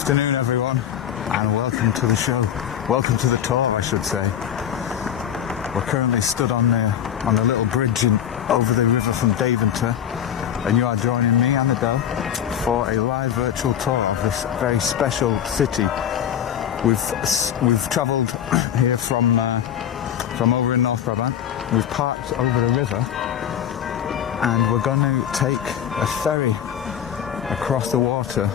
afternoon, everyone, and welcome to the show. Welcome to the tour, I should say. We're currently stood on a little bridge over the river from Deventer, and you are joining me and Adele for a live virtual tour of this very special city. We've travelled here from over in North Brabant. We've parked over the river, and we're going to take a ferry across the water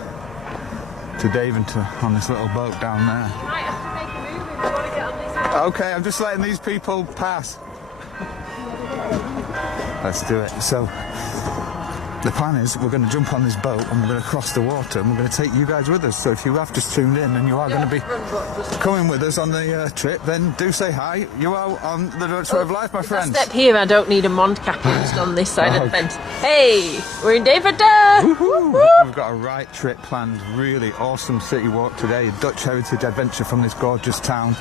to Deventer on this little boat down there. Might have to make a move if you want to get on this. Okay, I'm just letting these people pass. Let's do it. So the plan is we're going to jump on this boat and we're going to cross the water and we're going to take you guys with us. So if you have just tuned in and you are going to be coming with us on the trip, then do say hi. You are on the Dutch Way of Life, my friends. Step here, I don't need a Mond cap just on this side of the fence. Hey, we're in Deventer! We've got a right trip planned. Really awesome city walk today. Dutch heritage adventure from this gorgeous town.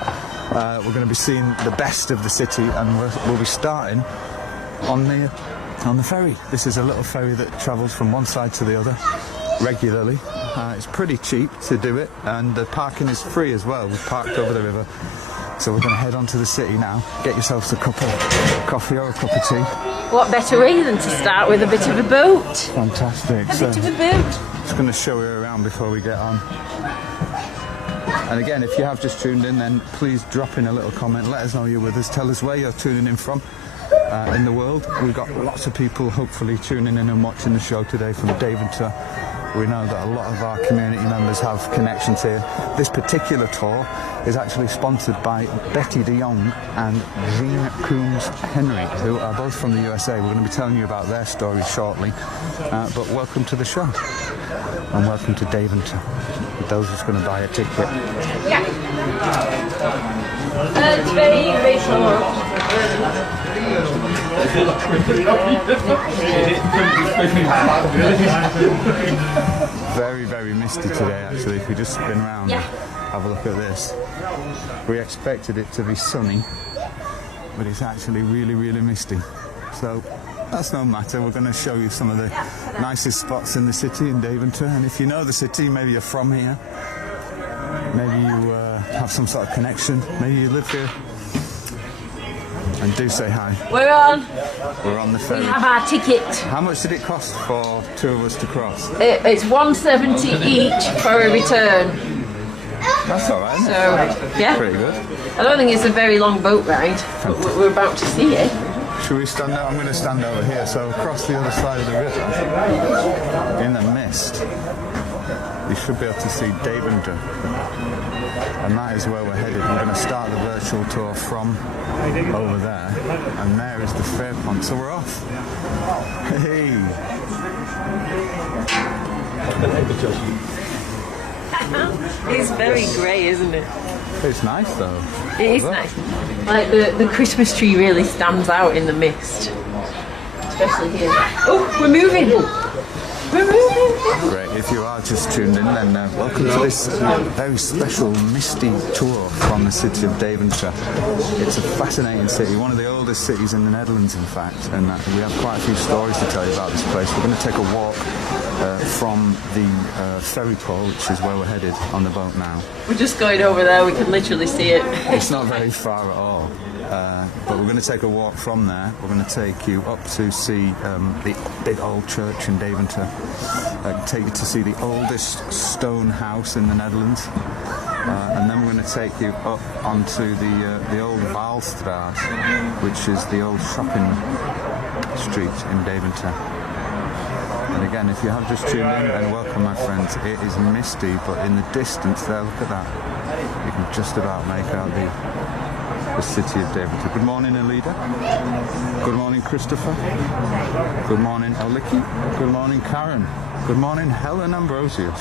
We're going to be seeing the best of the city, and we'll be starting on the ferry. This is a little ferry that travels from one side to the other regularly. It's pretty cheap to do it, and the parking is free as well. We've parked over the river. So we're going to head on to the city now. Get yourselves a cup of coffee or a cup of tea. What better way than to start with a bit of a boat? Fantastic. A bit of a boat. Just going to show you around before we get on. And again, if you have just tuned in, then please drop in a little comment. Let us know you're with us. Tell us where you're tuning in from in the world. We've got lots of people hopefully tuning in and watching the show today from Deventer. We know that a lot of our community members have connections here. This particular tour is actually sponsored by Betty de Jong and Jean Coombs Henry, who are both from the USA. We're going to be telling you about their stories shortly. But welcome to the show, and welcome to Deventer. For those who's going to buy a ticket. Yeah. It's very, very short. Very, very misty today, actually. If we just spin around and have a look at this. We expected it to be sunny, but it's actually really, really misty. So that's no matter. We're going to show you some of the nicest spots in the city in Deventer. And if you know the city, maybe you're from here, maybe you have some sort of connection, maybe you live here, and do say hi. We're on. We're on the ferry. We have our ticket. How much did it cost for two of us to cross? It's $1.70 each for a return. That's all right. So, yeah. Pretty good. I don't think it's a very long boat ride, but we're about to see it. Should we stand out? I'm going to stand over here. So across the other side of the river, in the mist, you should be able to see Deventer. And that is where we're headed. We're going to start the virtual tour from over there, and there is the Fairpont. So we're off. Hey! It's very grey, isn't it? It's nice though. It is nice. Like the Christmas tree really stands out in the mist. Especially here. Oh, we're moving! We're moving! Great. If you are just tuned in, then welcome to this very special misty tour from the city of Deventer. It's a fascinating city, one of the oldest cities in the Netherlands, in fact, and we have quite a few stories to tell you about this place. We're going to take a walk from the ferry port, which is where we're headed on the boat now. We're just going over there, we can literally see it. It's not very far at all. But we're going to take a walk from there. We're going to take you up to see the big old church in Deventer. Take you to see the oldest stone house in the Netherlands. And then we're going to take you up onto the old Waalstraat, which is the old shopping street in Deventer. And again, if you have just tuned in, then welcome, my friends. It is misty, but in the distance there, look at that. You can just about make out the city of Deventer. Good morning, Alida. Good morning, Christopher. Good morning, Eliki. Good morning, Karen. Good morning, Helen Ambrosius.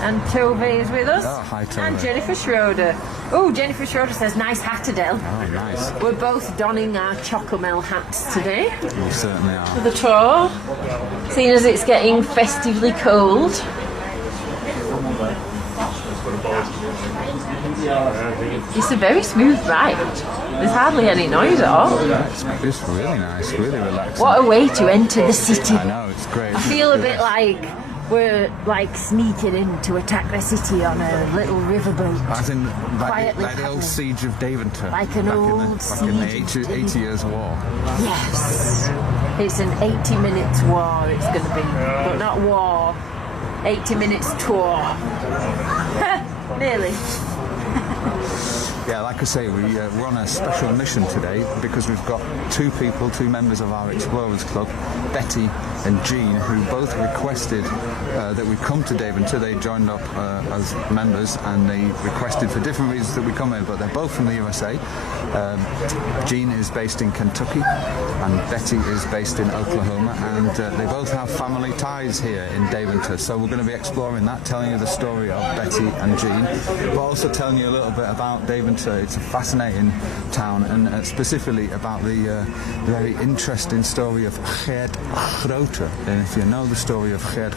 And Tove is with us. Oh, hi, Tove. And Jennifer Schroeder. Oh, Jennifer Schroeder says, nice hat, Adele. Oh, nice. We're both donning our Chocomel hats today. We certainly are. For the tour. Seeing as it's getting festively cold. It's a very smooth ride. There's hardly any noise at all. It's really nice, really relaxing. What a way to enter the city. I know, it's great. I feel a bit like were like sneaking in to attack the city on a little riverboat. As in, like the old happening. siege of Deventer. Like an old back in the siege of 80 Years' War. Yes. It's an 80 minutes war it's going to be. But not war. 80 minutes tour. Nearly. Yeah, like I say, we're on a special mission today because we've got two members of our Explorers Club, Betty and Jean, who both requested that we come to Deventer. They joined up as members and they requested for different reasons that we come here, but they're both from the USA. Jean is based in Kentucky and Betty is based in Oklahoma, and they both have family ties here in Deventer. So we're going to be exploring that, telling you the story of Betty and Jean, but also telling you a little bit about Deventer. It's a fascinating town, and specifically about the very interesting story of Geert. And if you know the story of Geert,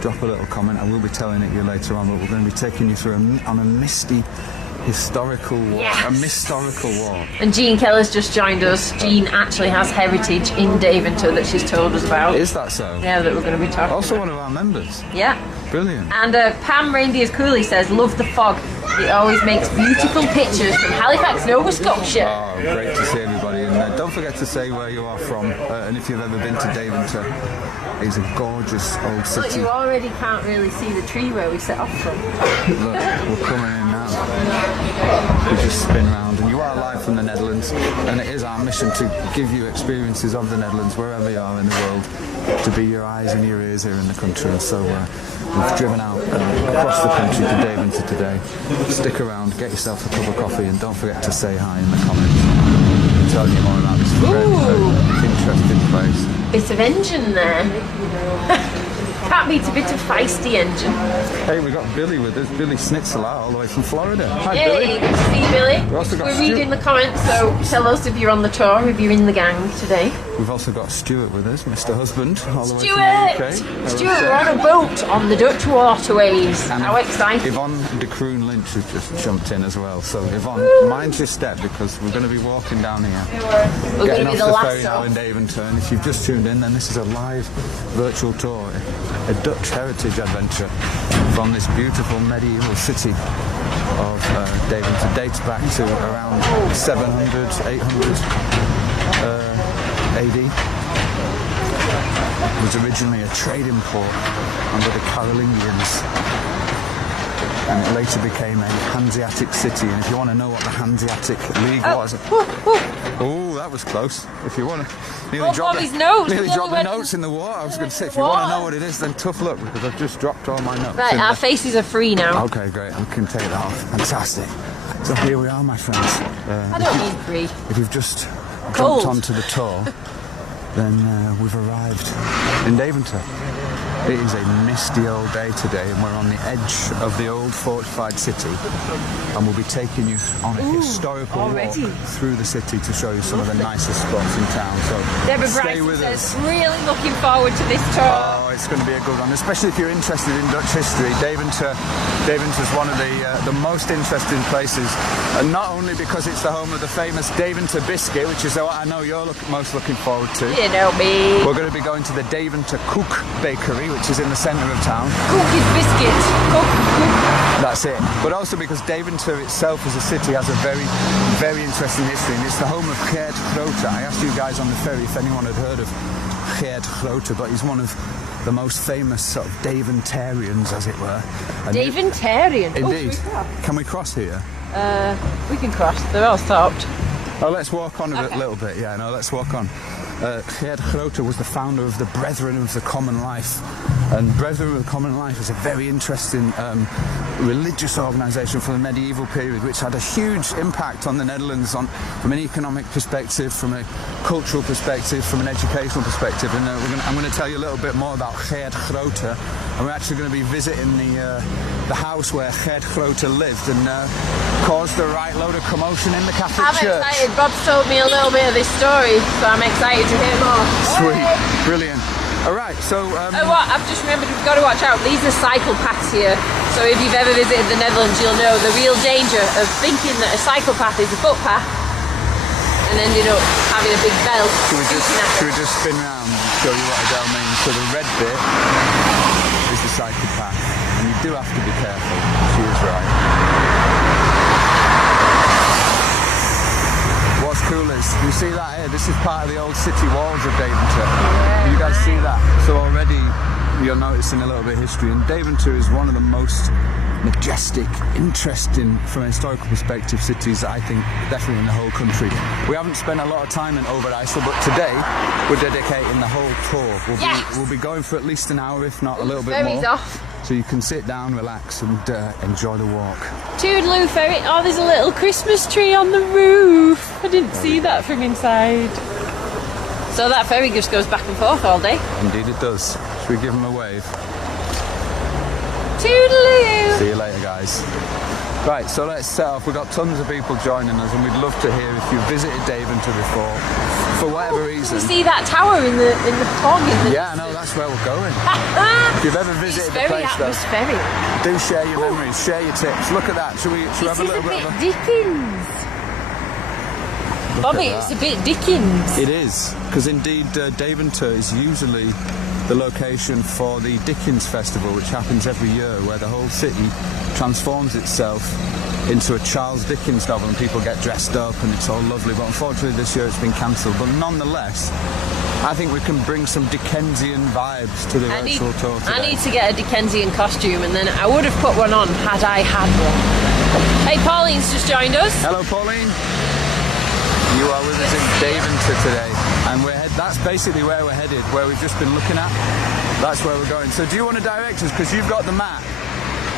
drop a little comment. I will be telling it you later on, but we're going to be taking you through on a misty historical walk. Yes. A historical walk. And Jean Keller's just joined us. Jean actually has heritage in Deventer that she's told us about. Is that so? Yeah, that we're going to be talking also about. One of our members. Yeah. Brilliant. And Pam Reindeers Cooley says, love the fog. It always makes beautiful pictures from Halifax, Nova Scotia. Oh, great to see everybody. And don't forget to say where you are from. And if you've ever been to Deventer, it's a gorgeous old city. But you already can't really see the tree where we set off from. Look, we're coming in now. We just spin round, and you are live from the Netherlands, and it is our mission to give you experiences of the Netherlands wherever you are in the world, to be your eyes and your ears here in the country. And so we've driven out across the country to Deventer today. Stick around, get yourself a cup of coffee, and don't forget to say hi in the comments. I'll tell you more about this very interesting place. Bit of engine there. Can't beat a bit of feisty engine. Hey, we got Billy with us. Billy Schnitzel all the way from Florida. Hi, Yay, Billy. good to see you, Billy. We're reading the comments, so tell us if you're on the tour, if you're in the gang today. We've also got Stuart with us, Mr. Husband, all the way from the UK. Stuart, we're on a boat on the Dutch waterways. And how exciting. Yvonne de Kroon Lynch has just jumped in as well. So Yvonne, mind your step, because we're going to be walking down here. We're getting going to be off the the ferry last now in Deventer. And if you've just tuned in, then this is a live virtual tour, a Dutch heritage adventure from this beautiful medieval city of Deventer. Dates back to around 700, 800 AD. It was originally a trading port under the Carolingians, and it later became a Hanseatic city. And if you want to know what the Hanseatic League was... Oh, that was close. If you want to... Nearly dropped the notes in the water. I was going to say, if you want to know what it is, then tough luck, because I've just dropped all my notes. Right, our faces are free now. Okay, great. I can take that off. Fantastic. So here we are, my friends. I don't mean free. If you've just jumped onto the tour, then we've arrived in Deventer. It is a misty old day today, and we're on the edge of the old fortified city, and we'll be taking you on a historical walk through the city to show you some of the nicest spots in town. So stay with us. Really looking forward to this tour. Oh, it's going to be a good one, especially if you're interested in Dutch history. Deventer's one of the most interesting places, and not only because it's the home of the famous Deventer biscuit, which is what I know you're most looking forward to. You know me. We're going to be going to the Deventer Koek Bakery, which is in the centre of town. Koek is biscuit. Koek. That's it. But also because Deventer itself as a city has a very, very interesting history, and it's the home of Geert. I asked you guys on the ferry if anyone had heard of Geert, but he's one of the most famous sort of Deventarians, as it were. And Deventarian? Indeed. Can we cross here? We can cross. They're all stopped. Oh, let's walk on a little bit. Yeah, no, let's walk on. Geert was the founder of the Brethren of the Common Life, and Brethren of the Common Life is a very interesting religious organisation from the medieval period, which had a huge impact on the Netherlands from an economic perspective, from a cultural perspective, from an educational perspective. And I'm going to tell you a little bit more about Geert, and we're actually going to be visiting the house where Geert lived and caused the right load of commotion in the Catholic Church. I'm excited. Bob's told me a little bit of this story, so I'm excited to hear more. Sweet. Brilliant. All right, so... I've just remembered we've got to watch out. These are cycle paths here. So if you've ever visited the Netherlands, you'll know the real danger of thinking that a cycle path is a footpath and ending up having a big bell. Should we just spin around and show you what Adele means? So the red bit cycle path, and you do have to be careful. She is right. What's cool is, you see that here? This is part of the old city walls of Deventer. Yeah, You guys see nice. that? So already you're noticing a little bit of history, and Deventer is one of the most majestic, interesting from a historical perspective cities, I think, definitely in the whole country. We haven't spent a lot of time in Ijssel, but today we're dedicating the whole tour. We'll be going for at least an hour, if not a little bit Ferry's more. off. So you can sit down, relax, and enjoy the walk. Toodaloo ferry. Oh, there's a little Christmas tree on the roof. I didn't see that from inside. So that ferry just goes back and forth all day. Indeed it does. Should we give them a wave? Toodaloo! See you later, guys. Right, so let's set off. We've got tons of people joining us, and we'd love to hear if you've visited Deventer before, for whatever reason. You see that tower in the fog in the Yeah, no, that's where we're going. If you've ever visited the It's very place, though, atmospheric. do share your memories, share your tips. Look at that. Should we have a little bit of a... Dickens. Look Bobby, at it's that. a bit Dickens. It is, because indeed Deventer is usually the location for the Dickens Festival, which happens every year, where the whole city transforms itself into a Charles Dickens novel and people get dressed up and it's all lovely. But unfortunately this year it's been cancelled. But nonetheless, I think we can bring some Dickensian vibes to the virtual tour today. I need to get a Dickensian costume, and then I would have put one on had I had one. Hey, Pauline's just joined us. Hello, Pauline. You are with us in Deventer today, and that's basically where we're headed, where we've just been looking at. That's where we're going. So do you want to direct us, because you've got the map?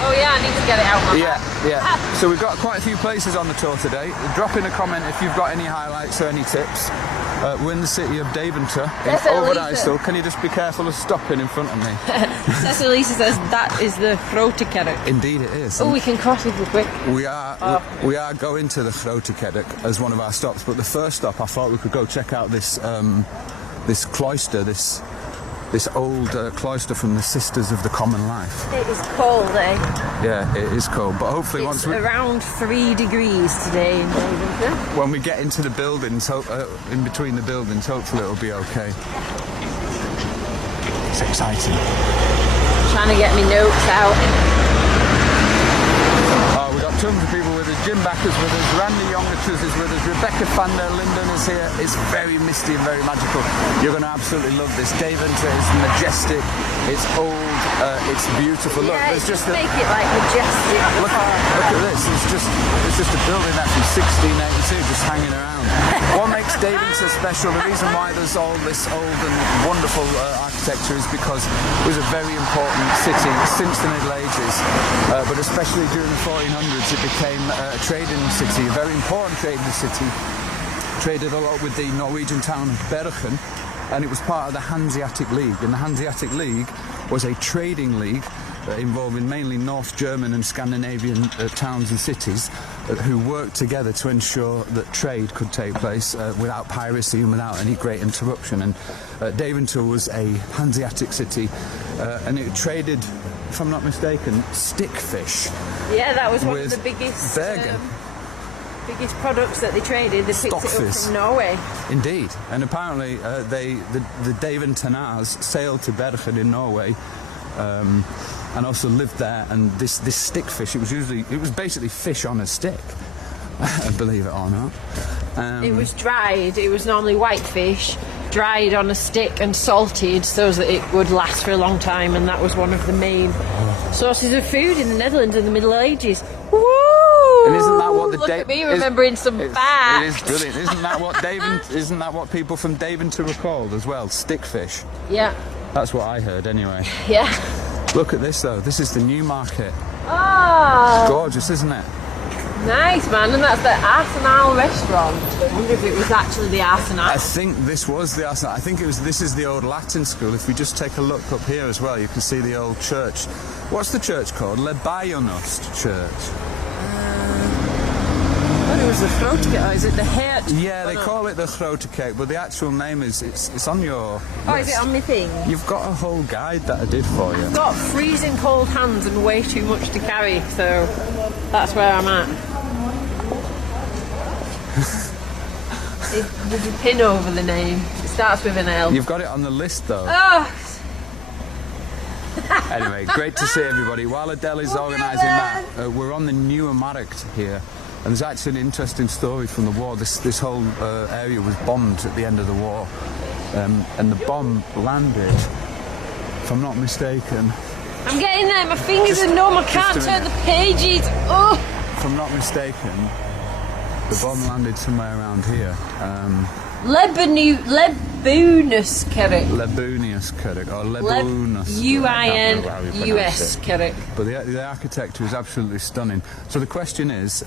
Oh yeah, I need to get it out. Yeah. So we've got quite a few places on the tour today. Drop in a comment if you've got any highlights or any tips. We're in the city of Deventer, in Ijssel. Can you just be careful of stopping in front of me? Cecilisa says that is the Grote Kerk. Indeed it is. Oh, we can cross it real quick. We are going to the Grote Kerk as one of our stops, but the first stop I thought we could go check out this this cloister, this old cloister from the Sisters of the Common Life. It is cold, eh? Yeah, it is cold, but hopefully It's once we... around 3 degrees today in Deventer. When we get into the buildings, in between the buildings, hopefully it'll be okay. It's exciting. Trying to get me notes out. Oh, we've got tons of people with us. Jim Backer's with us, Randy Yongatus is with us, Rebecca van der Linden is here. It's very misty and very magical. You're going to absolutely love this. Deventer is majestic, it's old, it's beautiful. Look, Yeah, there's just make it like majestic. Look at this. It's just a building there from 1682 just hanging around. What makes Deventer special, the reason why there's all this old and wonderful architecture is because it was a very important city since the Middle Ages, but especially during the 1400s it became a trading city, a very important trading city. Traded a lot with the Norwegian town of Bergen, and it was part of the Hanseatic League. And the Hanseatic League was a trading league involving mainly North German and Scandinavian towns and cities who worked together to ensure that trade could take place without piracy and without any great interruption. And Deventer was a Hanseatic city, and it traded, if I'm not mistaken, stickfish. Yeah, that was one of with the biggest Bergen. biggest products that they traded. They picked it up Stockfish. from Norway. Indeed, and apparently the Deventernaars sailed to Bergen in Norway, and also lived there. And this stickfish, it was basically fish on a stick, believe it or not. It was dried. It was normally white fish, dried on a stick and salted so that it would last for a long time. And that was one of the main sources of food in the Netherlands in the Middle Ages. Woo! And isn't that what the Look at me remembering some facts. It is brilliant. Isn't that what people from Deventer are called as well? Stickfish. Yeah, That's what I heard anyway. yeah. Look at this though. This is the new market. Oh, Gorgeous, isn't it? nice, man. And that's the Arsenal restaurant. I wonder if it was actually the Arsenal. I think this was the Arsenal. I think this is the old Latin school. If we just take a look up here as well, you can see the old church. What's the church called? Le Bayonost Church. It was the Grote Kerk, or is it the Heert? Yeah, they call it the Grote Kerk, but the actual name is, it's on your Oh, list. is it on my thing? You've got a whole guide that I did for you. I've got freezing cold hands and way too much to carry, so that's where I'm at. There's a pin over the name. It starts with an L. You've got it on the list though. Oh! Anyway, great to see everybody. While Adele is organising that, we're on the Nieuwe Markt here. And there's actually an interesting story from the war. This whole area was bombed at the end of the war. And the bomb landed, if I'm not mistaken... I'm getting there, my fingers are numb, I can't turn the pages. Oh! If I'm not mistaken, the bomb landed somewhere around here. Lebunus Kerrick. Lebunius Kerrick, or Lebunus. U-I-N-U-S Kerrick. But the architecture is absolutely stunning. So the question is,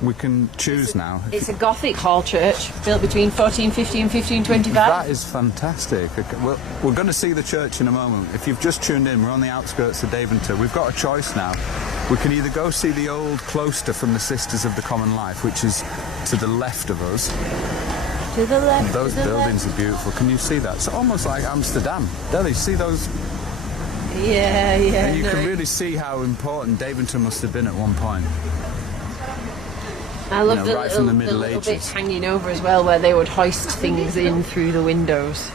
we can choose now. It's a Gothic hall church, built between 1450 and 1525. That is fantastic. Well, we're going to see the church in a moment. If you've just tuned in, we're on the outskirts of Deventer. We've got a choice now. We can either go see the old cloister from the Sisters of the Common Life, which is to the left of us. To the left. Those buildings are beautiful. Can you see that? It's almost like Amsterdam. Delhi, see those? Yeah. And you can really see how important Deventer must have been at one point. I love right from the Middle little Ages. bits hanging over as well, where they would hoist things in through the windows.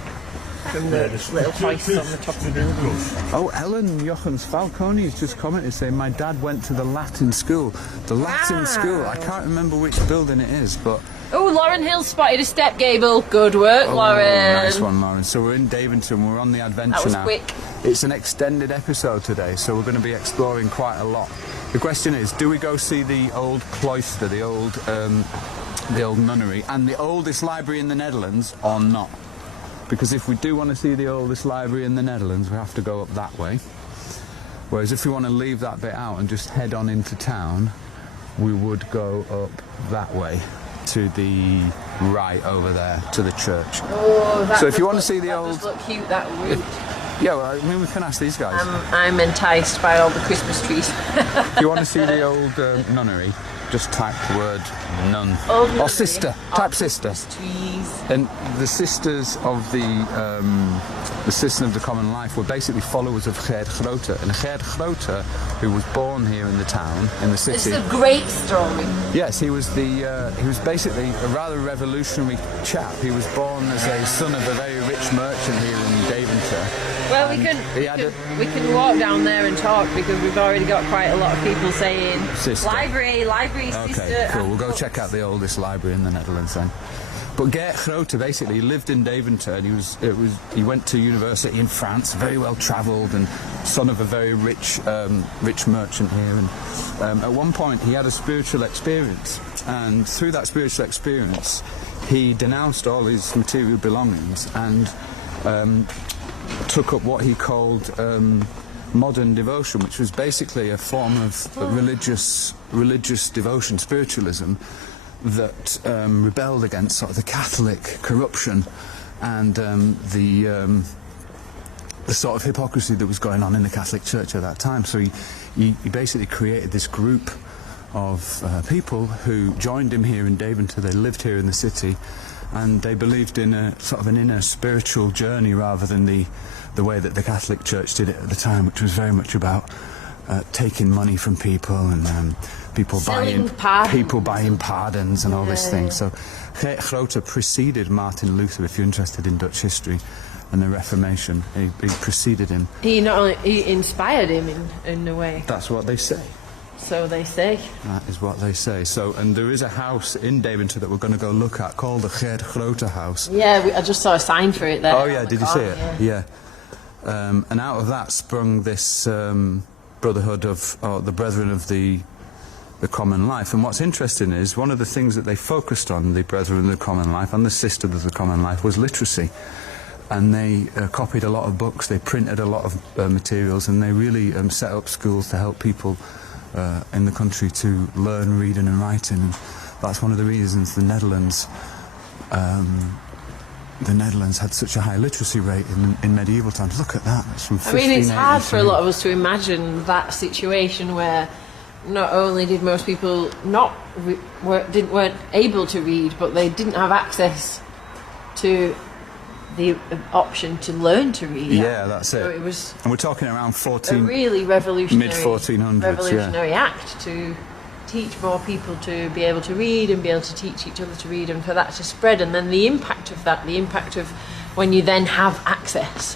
From the little hoists on the top of the building. Oh, Ellen Jochens Falcone has just commented saying, my dad went to the Latin school. The Latin school, I can't remember which building it is, but... Oh, Lauren Hill spotted a step gable. Good work, Lauren. Nice one, Lauren. So we're in Deventer and we're on the adventure That was now. quick. It's an extended episode today, so we're going to be exploring quite a lot. The question is, do we go see the old cloister, the old nunnery, and the oldest library in the Netherlands, or not? Because if we do want to see the oldest library in the Netherlands, we have to go up that way. Whereas if we want to leave that bit out and just head on into town, we would go up that way to the right over there, to the church. Oh, that so if you want to see the that old... does look cute, that route. Yeah, well, I mean, we can ask these guys. I'm enticed by all the Christmas trees. If you want to see the old nunnery, just type the word nun. Old or nunnery. sister. Type sister. Trees. And the sisters of the Sisters of the Common Life were basically followers of Geert Grote. And Geert Grote, who was born here in the town, in the city. This is a great story. Yes, he was basically a rather revolutionary chap. He was born as a son of a very rich merchant here in Deventer. Well, we can walk down there and talk, because we've already got quite a lot of people saying Sister. library, Okay, sister. cool. We'll go check out the oldest library in the Netherlands then. But Geert Grote basically lived in Deventer, and he went to university in France, very well travelled, and son of a very rich merchant here. And at one point he had a spiritual experience, and through that spiritual experience he denounced all his material belongings and took up what he called modern devotion, which was basically a form of religious devotion, spiritualism, that rebelled against sort of the Catholic corruption and the sort of hypocrisy that was going on in the Catholic Church at that time. So he basically created this group of people who joined him here in Deventer. They lived here in the city, and they believed in a sort of an inner spiritual journey rather than the way that the Catholic Church did it at the time, which was very much about taking money from people and people buying pardons and all these things. So Geert Grote preceded Martin Luther, if you're interested in Dutch history and the Reformation. He preceded him. He inspired him in a way. That's what they say. So they say. That is what they say. So, and there is a house in Deventer that we're going to go look at called the Geert Grote House. Yeah, I just saw a sign for it there. Oh yeah, did you see it? Yeah. And out of that sprung this brotherhood of, or the Brethren of the Common Life. And what's interesting is one of the things that they focused on, the Brethren of the Common Life and the Sisters of the Common Life, was literacy. And they copied a lot of books, they printed a lot of materials, and they really set up schools to help people in the country to learn reading and writing. And that's one of the reasons the Netherlands had such a high literacy rate in medieval times. Look at that. It's from 1583. I mean, it's hard for a lot of us to imagine that situation where not only did most people weren't able to read, but they didn't have access to the option to learn to read. Yeah, that's it. So it was, and we're talking around a really revolutionary, mid-1400s, act to teach more people to be able to read and be able to teach each other to read, and for that to spread. And then the impact of that, the impact of when you then have access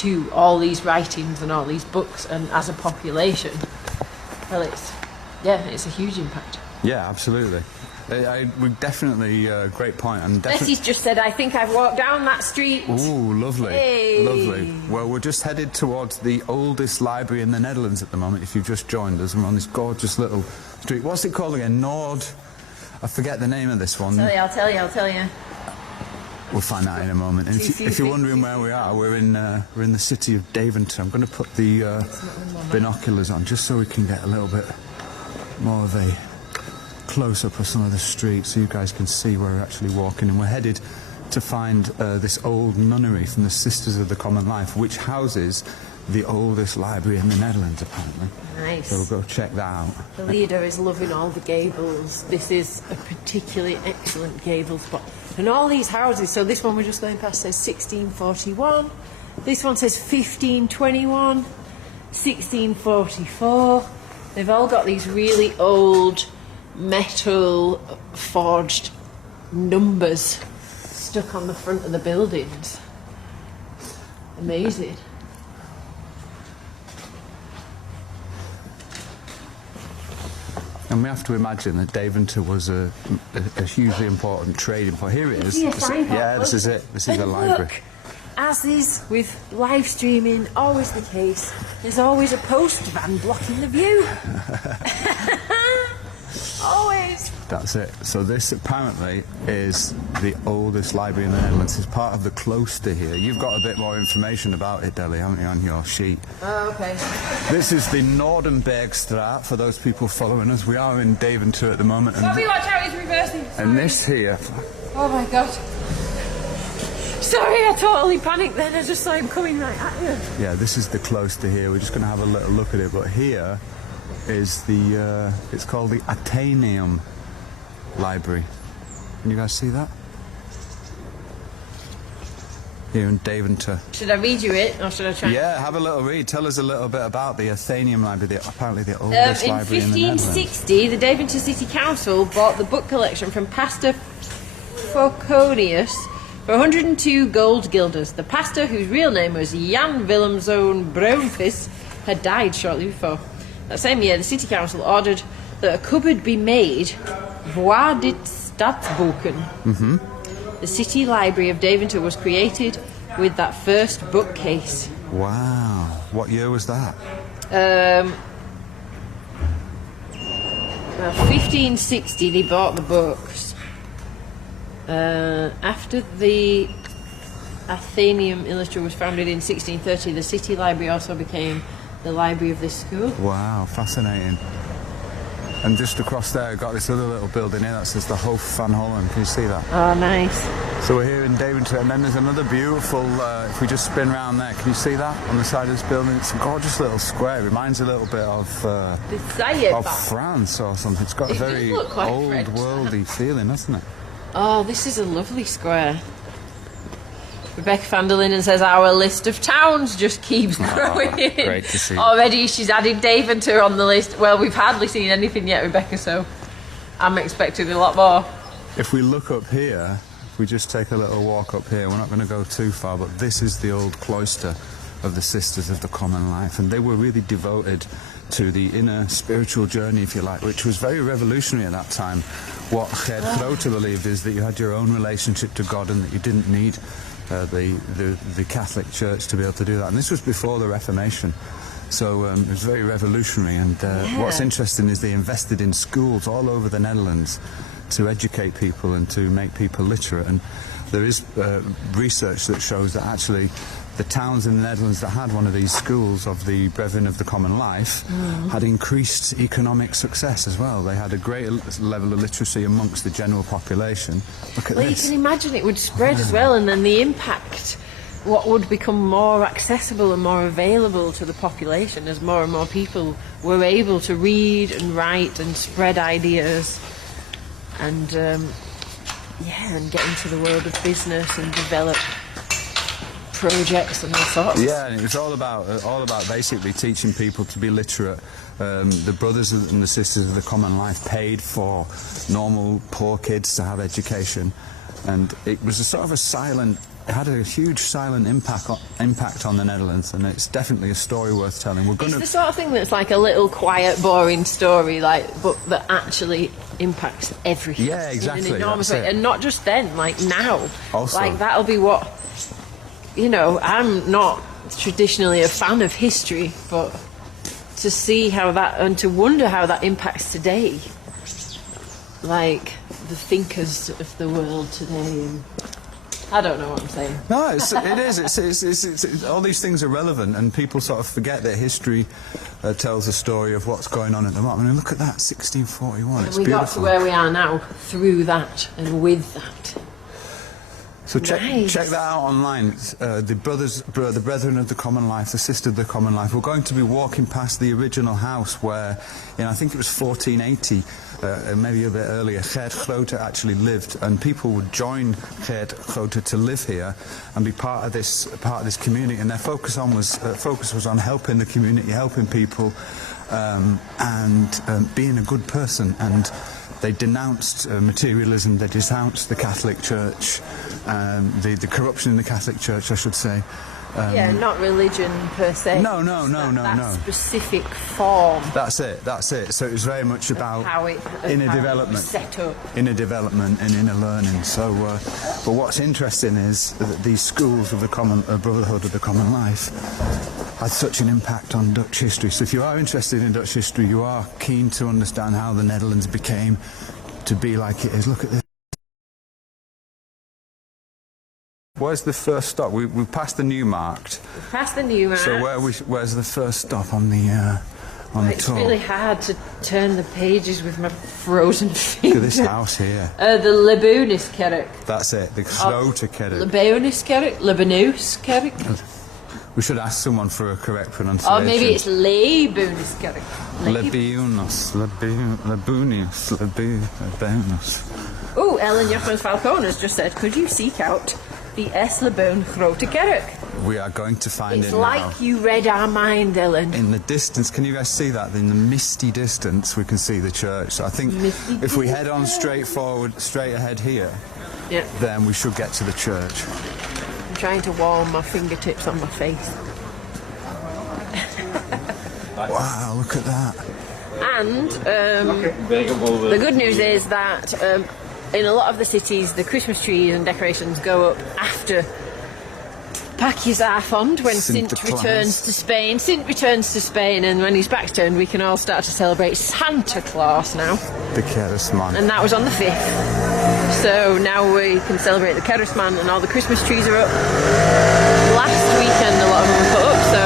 to all these writings and all these books, and as a population, well, it's a huge impact. Yeah, absolutely. We definitely, great point. And Bessie's just said, I think I've walked down that street. Ooh, lovely. Hey. Lovely. Well, we're just headed towards the oldest library in the Netherlands at the moment, if you've just joined us. We're on this gorgeous little street. What's it called again? I forget the name of this one. I'll tell you. We'll find out in a moment. And if you're wondering where we are, we're in the city of Deventer. I'm going to put the binoculars on just so we can get a little bit more of a close-up of some of the streets so you guys can see where we're actually walking. And we're headed to find this old nunnery from the Sisters of the Common Life, which houses the oldest library in the Netherlands, apparently. Nice. So we'll go check that out. The leader is loving all the gables. This is a particularly excellent gable spot. And all these houses, so this one we're just going past says 1641. This one says 1521, 1644. They've all got these really old metal forged numbers stuck on the front of the buildings. Amazing. And we have to imagine that Deventer was a hugely important trading point. Here it is. Yeah, this is it. This is the library. Look, as is with live streaming, always the case, there's always a post van blocking the view. Always. That's it. So this apparently is the oldest library in the Netherlands. It's part of the cloister here. You've got a bit more information about it, Deli, haven't you, on your sheet? Oh, okay. This is the Noordenbergstraat, for those people following us. We are in Deventer at the moment. And Bobby, watch out, he's reversing. And this here... Oh, my God. Sorry, I totally panicked then. I just saw him coming right at you. Yeah, this is the cloister here. We're just going to have a little look at it. But here is the... it's called the Athenaeum Library. Can you guys see that? Here in Deventer. Should I read you it, or should I try? Yeah, have a little read. Tell us a little bit about the Athenaeum Library, apparently the oldest library in the Netherlands. In 1560, the Deventer City Council bought the book collection from Pastor Foconius for 102 gold guilders. The pastor, whose real name was Jan Willemzoon Broonvis, had died shortly before. That same year, the City Council ordered that a cupboard be made voor dit stadsboeken. Mm-hmm. The City Library of Deventer was created with that first bookcase. Wow. What year was that? Well, 1560 they bought the books. After the Athenaeum Illustra was founded in 1630, the City Library also became the library of this school. Wow, fascinating. And just across there, I've got this other little building here that says the Hof van Holland. Can you see that? Oh, nice. So we're here in Deventer, and then there's another beautiful, if we just spin around there, can you see that on the side of this building? It's a gorgeous little square. It reminds a little bit of France or something. It's got a very old, worldy feeling, doesn't it? Oh, this is a lovely square. Rebecca van der Linden says our list of towns just keeps growing. Great to see. Already she's added Deventer on the list. Well, we've hardly seen anything yet, Rebecca, so I'm expecting a lot more. If we look up here, if we just take a little walk up here, we're not going to go too far, but this is the old cloister of the Sisters of the Common Life, and they were really devoted to the inner spiritual journey, if you like, which was very revolutionary at that time. What Geert Grote believed is that you had your own relationship to God and that you didn't need the Catholic Church to be able to do that. And this was before the Reformation. So it was very revolutionary. And what's interesting is they invested in schools all over the Netherlands to educate people and to make people literate. And there is research that shows that actually the towns in the Netherlands that had one of these schools of the Brethren of the Common Life had increased economic success as well. They had a great level of literacy amongst the general population. Look at this. You can imagine it would spread as well, and then the impact, what would become more accessible and more available to the population as more and more people were able to read and write and spread ideas and and get into the world of business and develop projects and all sorts. Yeah, and it was all about basically teaching people to be literate. The brothers and the sisters of the Common Life paid for normal poor kids to have education, and it was a sort of a silent had a huge silent impact on the Netherlands, and it's definitely a story worth telling. We're going It's the sort of thing that's like a little quiet, boring story, like, but that actually impacts everything. Yeah, exactly. In an enormous way, and not just then, like now. Also, like that'll be what, you know. I'm not traditionally a fan of history, but to see how that and to wonder how that impacts today, like the thinkers of the world today. And I don't know what I'm saying. No, it is. All these things are relevant, and people sort of forget that history tells a story of what's going on at the moment. I mean, look at that, 1641. It's we beautiful. got to where we are now through that and with that. So Nice. check that out online. The Brethren of the Common Life, the Sister of the Common Life. We're going to be walking past the original house where, I think it was 1480, maybe a bit earlier, Geert Grote actually lived, and people would join Geert Grote to live here and be part of this community. And their focus was on helping the community, helping people, and being a good person. And they denounced materialism, they denounced the Catholic Church, the corruption in the Catholic Church, I should say. Yeah, not religion per se. No. That specific form. That's it. So it was very much about inner development, set up. inner development and inner learning. So, but what's interesting is that these schools of the Brotherhood of the Common Life had such an impact on Dutch history. So if you are interested in Dutch history, you are keen to understand how the Netherlands became to be like it is. Look at this. Where's the first stop? We passed the Newmarkt. We've passed the Newmarkt. So where's the first stop on the tour? It's really hard to turn the pages with my frozen fingers. Look at this house here. The Lebuniskerk. That's it, the Grote Kerk. Lebuniskerk? Lebuniskerk? We should ask someone for a correct pronunciation. Or maybe it's Lebuniskerk. Lebunius. Oh, Ellen Jochmans Falcone has just said, could you seek out the Esleboon Grote Kerk? We are going to find It's it like now. you read our mind, Ellen. In the distance, can you guys see that? In the misty distance, we can see the church. So I think if we head on straight ahead here, then we should get to the church. I'm trying to warm my fingertips on my face. Wow, look at that. And the good news is that in a lot of the cities, the Christmas trees and decorations go up after Pakjesavond, when Sint returns to Spain. Sint returns to Spain, and when he's back turned, we can all start to celebrate Santa Claus now. The Kerstman. And that was on the 5th. So now we can celebrate the Kerstman, and all the Christmas trees are up. Last weekend, a lot of them were put up, so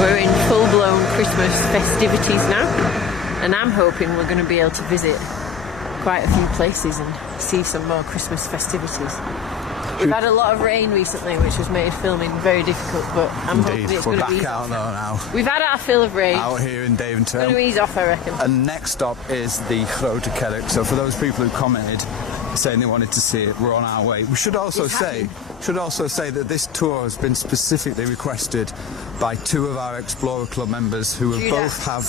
we're in full-blown Christmas festivities now. And I'm hoping we're going to be able to visit quite a few places and see some more Christmas festivities. We've had a lot of rain recently, which has made filming very difficult, but I'm hoping it's going to be... We're back out though now. We've had our fill of rain. Out here in Deventer. It's going to ease off, I reckon. And next stop is the Grote Kerk. So for those people who commented saying they wanted to see it, we're on our way. We should also say that this tour has been specifically requested by 2 of our Explorer Club members who both have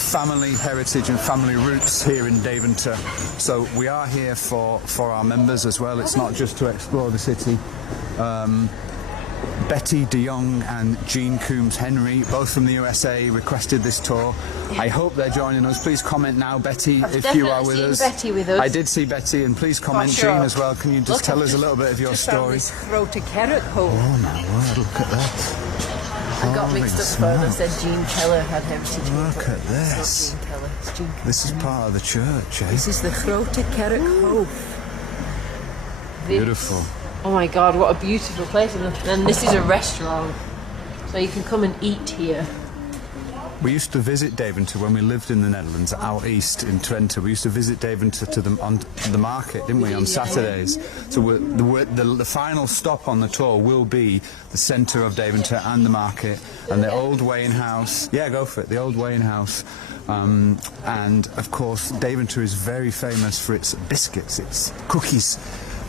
family heritage and family roots here in Deventer. So we are here for our members as well. It's not just to explore the city. Betty de Jong and Jean Coombs Henry, both from the USA, requested this tour. I hope they're joining us. Please comment now, Betty, if you are with us. Betty with us. I did see Betty, and please comment, sure. Jean, as well. Can you just tell us a little bit of your story? This Grote Kerk home. Oh my word, look at that. I got mixed up before and said Jean Keller had heritage. Look at this. It's not Jean Keller, it's Jean Keller. This is part of the church, eh? This is the Grote Kerk Hof. Beautiful. Oh my god, what a beautiful place. And this is a restaurant, so you can come and eat here. We used to visit Deventer when we lived in the Netherlands, out east in Twente. We used to visit Deventer on the market, didn't we, on Saturdays? So the final stop on the tour will be the centre of Deventer and the market and the old weighing house. Yeah, go for it, the old weighing house. And of course, Deventer is very famous for its biscuits, its cookies.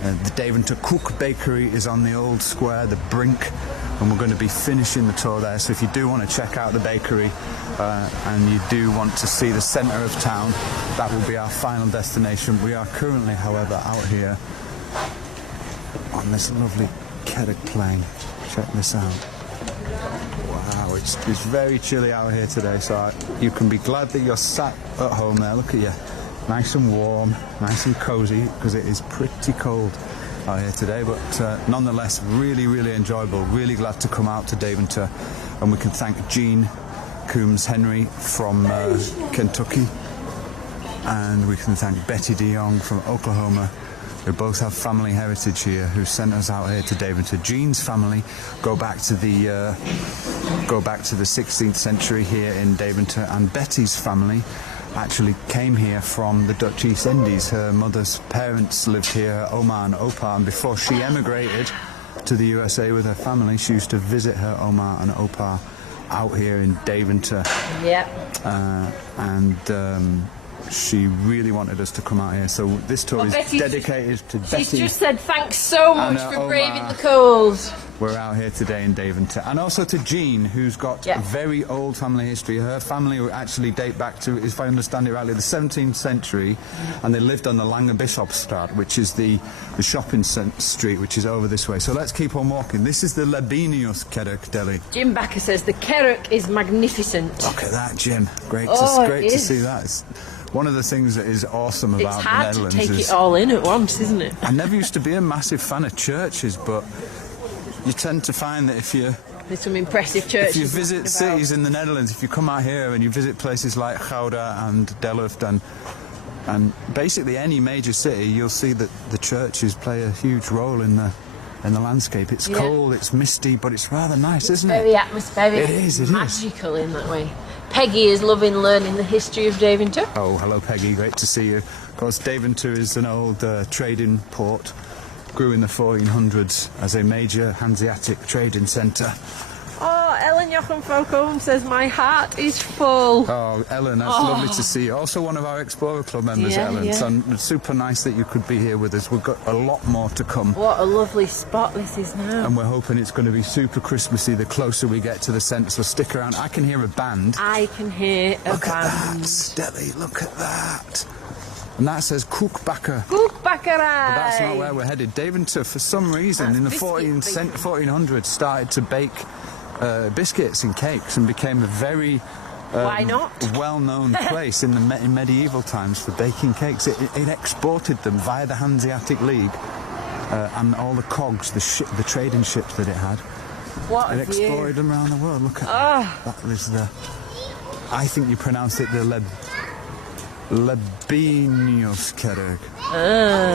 The Deventer Cook Bakery is on the old square, the Brink, and we're going to be finishing the tour there. So if you do want to check out the bakery and you do want to see the centre of town, that will be our final destination. We are currently, however, out here on this lovely Keddock Plain. Check this out. Wow, it's very chilly out here today, so you can be glad that you're sat at home there. Look at you, nice and warm, nice and cosy, because it is pretty cold out here today, but nonetheless really, really enjoyable. Really glad to come out to Deventer, and we can thank Jean Coombs Henry from Kentucky, and we can thank Betty DeYoung from Oklahoma, who both have family heritage here, who sent us out here to Deventer. Jean's family go back to the 16th century here in Deventer, and Betty's family actually came here from the Dutch East Indies. Her mother's parents lived here, her Oma and Opa, and before she emigrated to the USA with her family, she used to visit her Oma and Opa out here in Deventer. Yeah. She really wanted us to come out here, so this tour is dedicated to Betty. She's just said thanks so much for Oma. braving the cold. We're out here today in Deventer, and also to Jean, who's got a very old family history. Her family actually date back to, if I understand it rightly, the 17th century, and they lived on the Lange Bischofstraat, which is the shopping street, which is over this way. So let's keep on walking. This is the Labinius Keddock Deli. Jim Backer says the Keddock is magnificent. Look at that, Jim. Great to see that. It's one of the things that is awesome about the Netherlands. It's hard to take it all in at once, isn't it? I never used to be a massive fan of churches, but you tend to find that there's some impressive churches. If you visit cities in the Netherlands, if you come out here and you visit places like Gouda and Delft and basically any major city, you'll see that the churches play a huge role in the landscape. It's cold, it's misty, but it's rather nice, isn't it? Very atmospheric. It is. Magical in that way. Peggy is loving learning the history of Deventer. Oh, hello Peggy, great to see you. Of course, Deventer is an old trading port. Grew in the 1400s as a major Hanseatic trading centre. Oh, Ellen Jochen Foucault says, my heart is full. Oh, Ellen, that's lovely to see you. Also one of our Explorer Club members, Ellen. Yeah. So it's super nice that you could be here with us. We've got a lot more to come. What a lovely spot this is now. And we're hoping it's going to be super Christmassy the closer we get to the centre, so stick around. I can hear a band. I can hear a Look band. at that, Stelly, look at that. And that says Koekbakker. Koekbakkerij. But that's not where we're headed. Deventer, for some reason, in the 1400s, started to bake biscuits and cakes and became a very Why not? well-known place in medieval times for baking cakes. It exported them via the Hanseatic League and all the cogs, the trading ships that it had. What It exported them around the world. Look at that. That was I think you pronounced it the Labinius Keddock.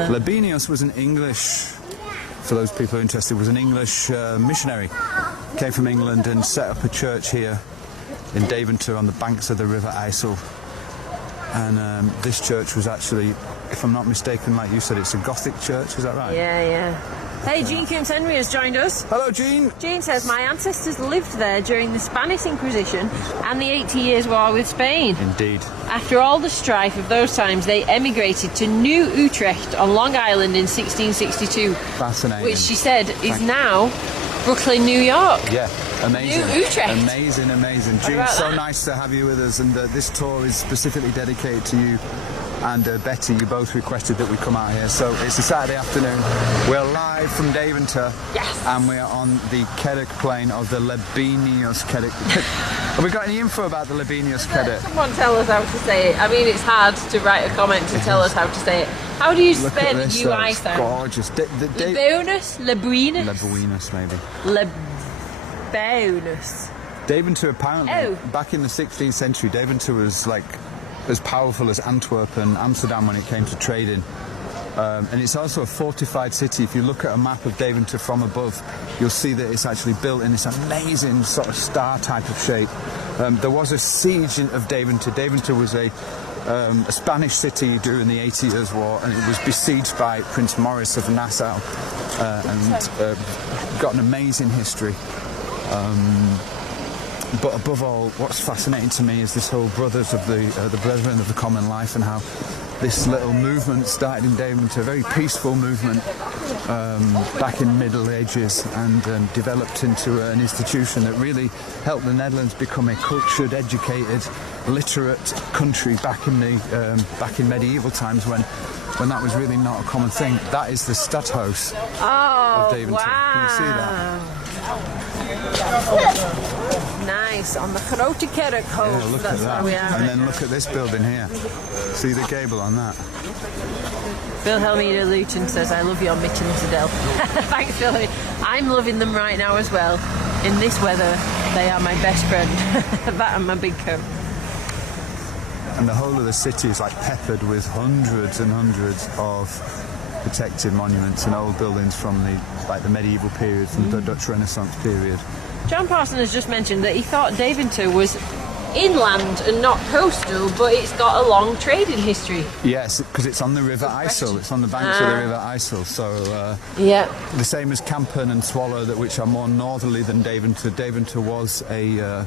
Labinius was an English, for those people who are interested, was an English missionary. Came from England and set up a church here in Deventer on the banks of the River Ijssel. And this church was actually, if I'm not mistaken, like you said, it's a Gothic church, is that right? Yeah. Hey, Jean Coombs Henry has joined us. Hello, Jean. Jean says, my ancestors lived there during the Spanish Inquisition and the 80 Years' War with Spain. Indeed. After all the strife of those times, they emigrated to New Utrecht on Long Island in 1662. Fascinating. Which she said is now Brooklyn, New York. Yeah, amazing. New Utrecht. Amazing. Jean, so nice to have you with us, and this tour is specifically dedicated to you. And Betty, you both requested that we come out here. So it's a Saturday afternoon. We're live from Deventer. Yes. And we're on the Keddock Plain of the Labinius Keddock. Have we got any info about the Labinius Keddock? Someone tell us how to say it. I mean, it's hard to write a comment to tell us how to say it. How do you spell the UI sound? Gorgeous. Labinus? Labrinus? Labuinus, maybe. Labinus. Deventer, apparently, back in the 16th century, Deventer was like as powerful as Antwerp and Amsterdam when it came to trading. And it's also a fortified city. If you look at a map of Deventer from above, you'll see that it's actually built in this amazing sort of star type of shape. There was a siege of Deventer. Deventer was a Spanish city during the 80 Years' War, and it was besieged by Prince Maurice of Nassau, and got an amazing history. But above all, what's fascinating to me is this whole brothers of the brethren of the common life, and how this little movement started in Deventer, a very peaceful movement back in Middle Ages, and developed into an institution that really helped the Netherlands become a cultured, educated, literate country back in medieval times when that was really not a common thing. That is the Stadhuis of Deventer. Wow. Can you see that? Nice, on the Grote Kerkhof. Yeah, look That's at that. where we are. And then look at this building here. See the gable on that? Wilhelmina Luton says, I love your mittens, Adele. Thanks, Wilhelmina. I'm loving them right now as well. In this weather, they are my best friend. That and my big coat. And the whole of the city is like peppered with hundreds and hundreds of protected monuments and old buildings from the medieval period, from the Dutch Renaissance period. John Parson has just mentioned that he thought Deventer was inland and not coastal, but it's got a long trading history. Yes, because it's on the River Ijssel. It's on the banks of the River Ijssel. So yeah, the same as Kampen and Zwolle, which are more northerly than Deventer. Deventer was a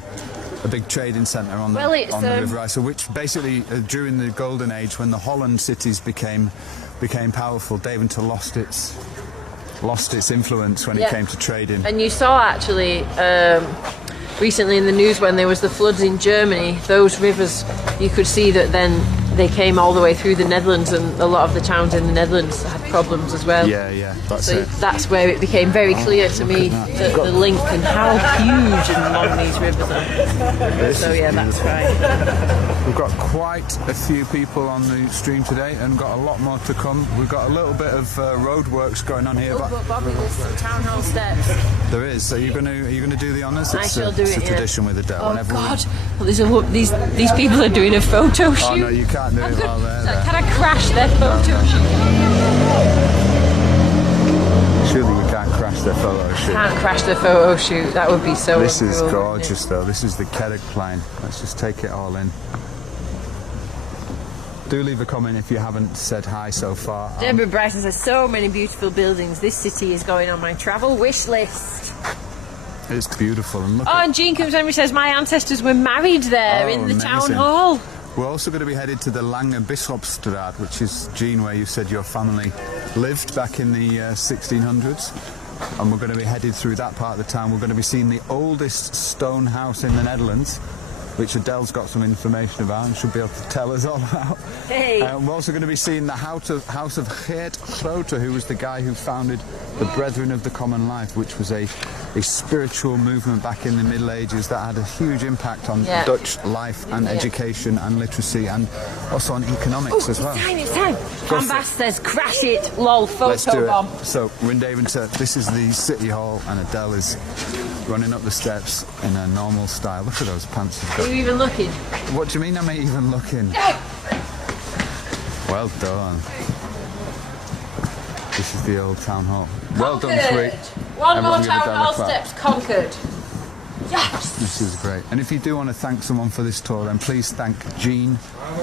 big trading centre on the River Ijssel, which basically during the Golden Age, when the Holland cities became powerful, Deventer lost its influence when it came to trading. And you saw actually recently in the news when there was the floods in Germany, those rivers, you could see that then they came all the way through the Netherlands, and a lot of the towns in the Netherlands had problems as well. Yeah, that's so it. That's where it became very clear to me the link and how huge and long these rivers are. So yeah, that's right. We've got quite a few people on the stream today and got a lot more to come. We've got a little bit of roadworks going on here. But Bobby, there's some town hall steps. There is. So are you going to do the honours? I shall do it. It's a tradition with Adele. Oh God! Well, these people are doing a photo shoot. Oh no, you can't do it while they're there. Can I crash their photo shoot? Surely you can't crash their photo shoot. Can't crash their photo shoot. That would be so. This is cool, gorgeous, though. This is the Kerkplein. Let's just take it all in. Do leave a comment if you haven't said hi so far. Deborah Bryson says, so many beautiful buildings. This city is going on my travel wish list. It's beautiful. And look and Jean Coombs says, my ancestors were married there in the town hall. We're also going to be headed to the Lange Bisschopstraat, which is, Jean, where you said your family lived back in the 1600s. And we're going to be headed through that part of the town. We're going to be seeing the oldest stone house in the Netherlands, which Adele's got some information about and should be able to tell us all about. Hey. We're also going to be seeing the house of Geert, who was the guy who founded the Brethren of the Common Life, which was a spiritual movement back in the Middle Ages that had a huge impact on Dutch life and education and literacy, and also on economics as well. It's time. Canvas says, crash it, lol, photo bomb. So we're in Deventer. This is the City Hall, and Adele is running up the steps in a normal style. Look at those pants she's got. Are you even looking? What do you mean, am I even looking? Well done. This is the old town hall. Well done, sweet. One more town hall steps conquered. Yes! This is great. And if you do want to thank someone for this tour, then please thank Jean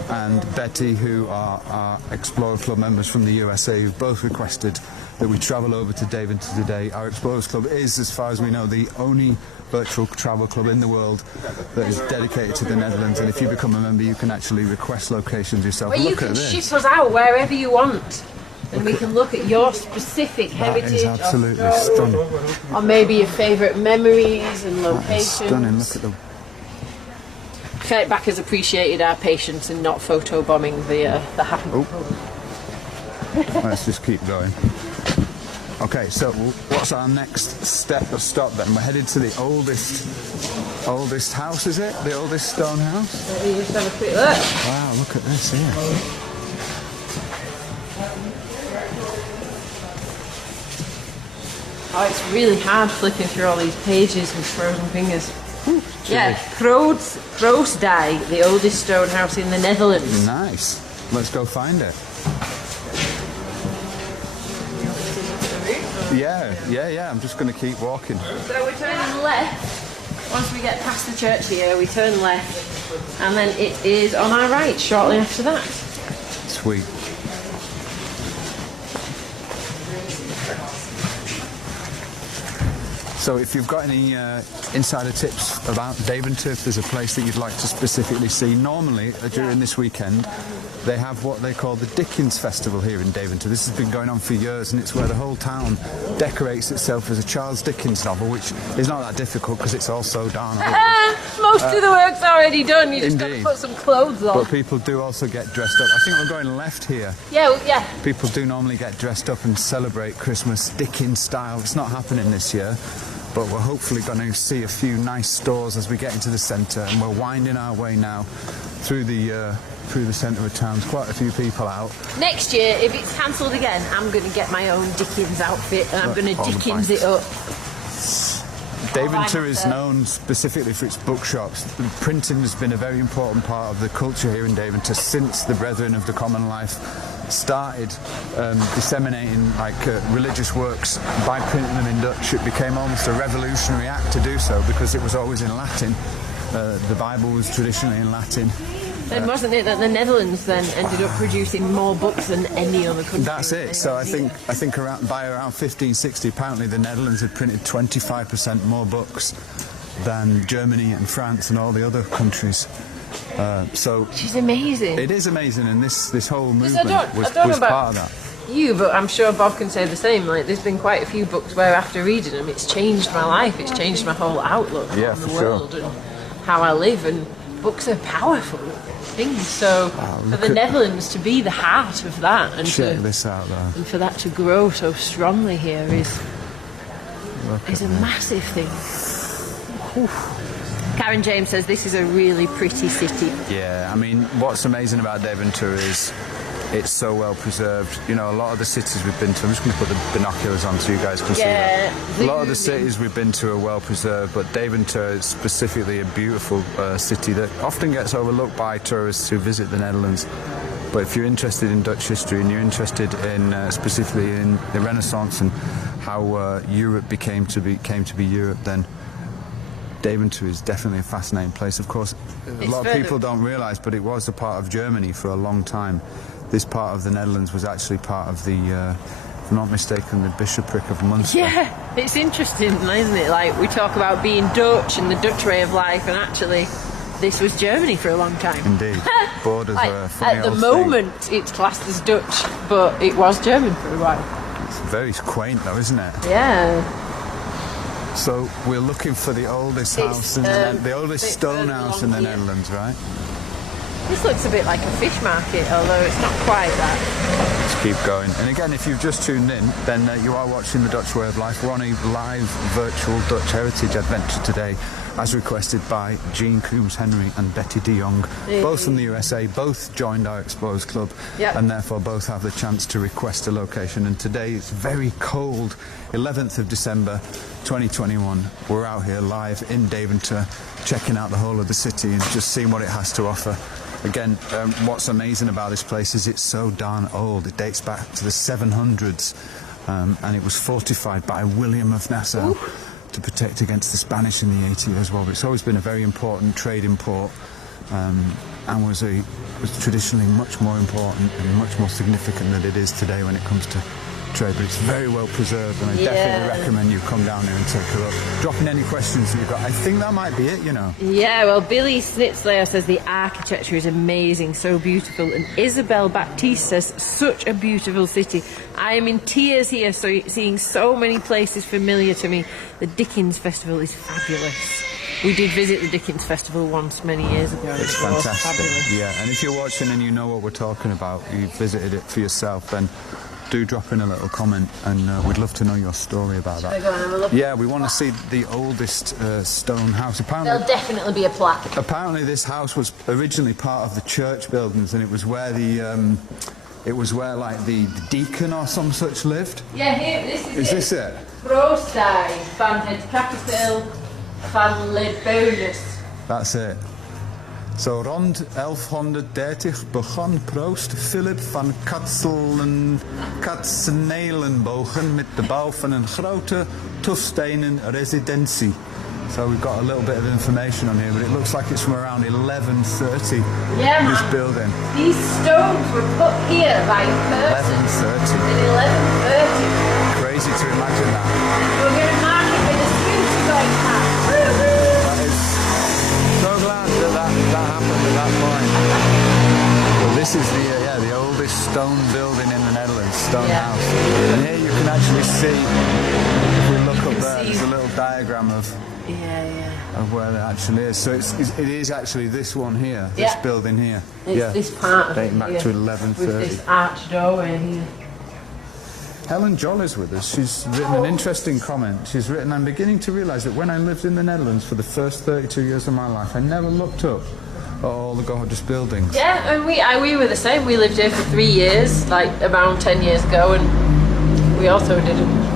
and Betty, who are our Explorer Club members from the USA, who've both requested that we travel over to Deventer today. Our Explorers Club is, as far as we know, the only virtual travel club in the world that is dedicated to the Netherlands, and if you become a member you can actually request locations yourself. Well, you can ship us out wherever you want, and we can look at your specific heritage. That is absolutely stunning. Or maybe your favourite memories and locations. Stunning, look at them. Kurt Back has appreciated our patience in not photobombing the happy. Let's just keep going. Okay, so what's our next stop then? We're headed to the oldest house, is it? The oldest stone house? Let me just have a quick look. Wow, look at this here. Oh, it's really hard flicking through all these pages with frozen fingers. Yeah, Kroosdijk, the oldest stone house in the Netherlands. Nice. Let's go find it. Yeah. I'm just going to keep walking. So we're turning left. Once we get past the church here, we turn left, and then it is on our right shortly after that. Sweet. So if you've got any insider tips about Deventer, if there's a place that you'd like to specifically see. Normally, during this weekend, they have what they call the Dickens Festival here in Deventer. This has been going on for years, and it's where the whole town decorates itself as a Charles Dickens novel, which is not that difficult because it's all so darn old. Most of the work's already done. You just got to Indeed. put some clothes on. But people do also get dressed up. I think we're going left here. Yeah. People do normally get dressed up and celebrate Christmas Dickens style. It's not happening this year, but we're hopefully going to see a few nice stores as we get into the centre, and we're winding our way now through the centre of town. There's quite a few people out. Next year, if it's cancelled again, I'm going to get my own Dickens outfit and I'm going to Dickens it up. Deventer is known specifically for its bookshops. Printing has been a very important part of the culture here in Deventer since the Brethren of the Common Life started disseminating religious works by printing them in Dutch. It became almost a revolutionary act to do so because it was always in Latin. The Bible was traditionally in Latin. And wasn't it that the Netherlands then ended up producing more books than any other country? That's it. So I think by around 1560, apparently the Netherlands had printed 25% more books than Germany and France and all the other countries. Which is amazing. It is amazing, and this whole movement was about part of that. You, but I'm sure Bob can say the same. Like, there's been quite a few books where after reading them, it's changed my life. It's changed my whole outlook on the world and how I live. And books are powerful things. So for the Netherlands to be the heart of that, and check this out, though, and for that to grow so strongly here is a massive thing. Karen James says this is a really pretty city. Yeah, I mean, what's amazing about Deventer is it's so well preserved. You know, a lot of the cities we've been to, I'm just going to put the binoculars on so you guys can see that. A lot of the cities we've been to are well preserved, but Deventer is specifically a beautiful city that often gets overlooked by tourists who visit the Netherlands. But if you're interested in Dutch history and you're interested in specifically in the Renaissance and how Europe came to be Europe, then Deventer is definitely a fascinating place. Of course, a lot of people don't realise, but it was a part of Germany for a long time. This part of the Netherlands was actually part of the, if I'm not mistaken, the bishopric of Munster. Yeah, it's interesting, isn't it? Like, we talk about being Dutch and the Dutch way of life, and actually, this was Germany for a long time. Indeed. Borders are a funny At the old moment, it's classed as Dutch, but it was German for a while. It's very quaint, though, isn't it? Yeah. So we're looking for the oldest house, the oldest stone house in the Netherlands, right? This looks a bit like a fish market, although it's not quite that. Let's keep going. And again, if you've just tuned in, then you are watching The Dutch Way of Life. We're on a live virtual Dutch Heritage Adventure today, as requested by Jean Coombs-Henry and Betty de Jong, both from the USA, both joined our Explorers Club, and therefore both have the chance to request a location. And today it's very cold, 11th of December 2021. We're out here live in Deventer, checking out the whole of the city and just seeing what it has to offer. Again, what's amazing about this place is it's so darn old. It dates back to the 700s, and it was fortified by William of Nassau to protect against the Spanish in the 80 Years' War. But it's always been a very important trading port, and was traditionally much more important and much more significant than it is today when it comes to trade. But it's very well preserved, and I definitely recommend you come down there and take a look. Drop in any questions that you've got. I think that might be it, you know. Yeah, well, Billy Snitzler says the architecture is amazing, so beautiful. And Isabel Baptiste says, such a beautiful city. I am in tears here, seeing so many places familiar to me. The Dickens Festival is fabulous. We did visit the Dickens Festival once many years ago. It's fantastic. Yeah, and if you're watching and you know what we're talking about, you've visited it for yourself, then do drop in a little comment, and we'd love to know your story about that. Go and have a look. Yeah, we want to see the oldest stone house. Apparently, There'll definitely be a plaque. Apparently, this house was originally part of the church buildings, and it was where the like the deacon or some such lived. Yeah, here. Is this it? Proostai van het kapiteel van Lebonus. That's it. So rond 1130 begon proost Philip van Katzenelenbogen met de bouw van een grote tufstenen residentie. So we've got a little bit of information on here, but it looks like it's from around 1130, this building. These stones were put here by a person 1130. in 1130. Crazy to imagine that. We're going to mark it with a scooter going past. house. And here you can actually see, if we look up there, see. there's a little diagram of where it actually is. So it is actually this one here, this building here. It's this part of dating it back here, to 1130. with this arched doorway here. Helen Jolly's with us. She's written an interesting comment. She's written, I'm beginning to realise that when I lived in the Netherlands for the first 32 years of my life, I never looked up at all the gorgeous buildings. Yeah, and we were the same. We lived here for 3 years, like around 10 years ago, and we also didn't.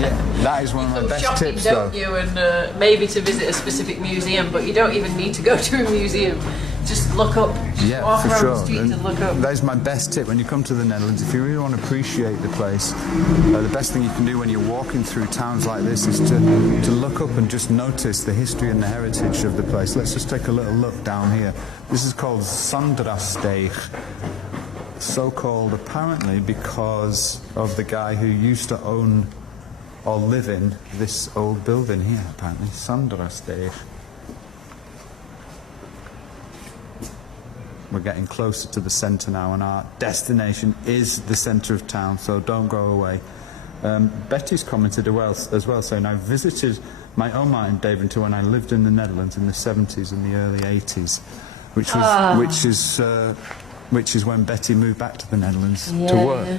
Yeah, that is one of my best shopping, tips, don't though. you? And maybe to visit a specific museum, but you don't even need to go to a museum. Just look up. Just walk for around sure. the streets and look up. That is my best tip when you come to the Netherlands. If you really want to appreciate the place, the best thing you can do when you're walking through towns like this is to look up and just notice the history and the heritage of the place. Let's just take a little look down here. This is called Sandrasteeg. So called apparently because of the guy who used to own or live in this old building here, apparently. Sandrasteeg. We're getting closer to the centre now, and our destination is the centre of town, so don't go away. Betty's commented as well, saying, I visited my Oma in Deventer when I lived in the Netherlands in the 70s and the early 80s, which is when Betty moved back to the Netherlands to work. Yeah.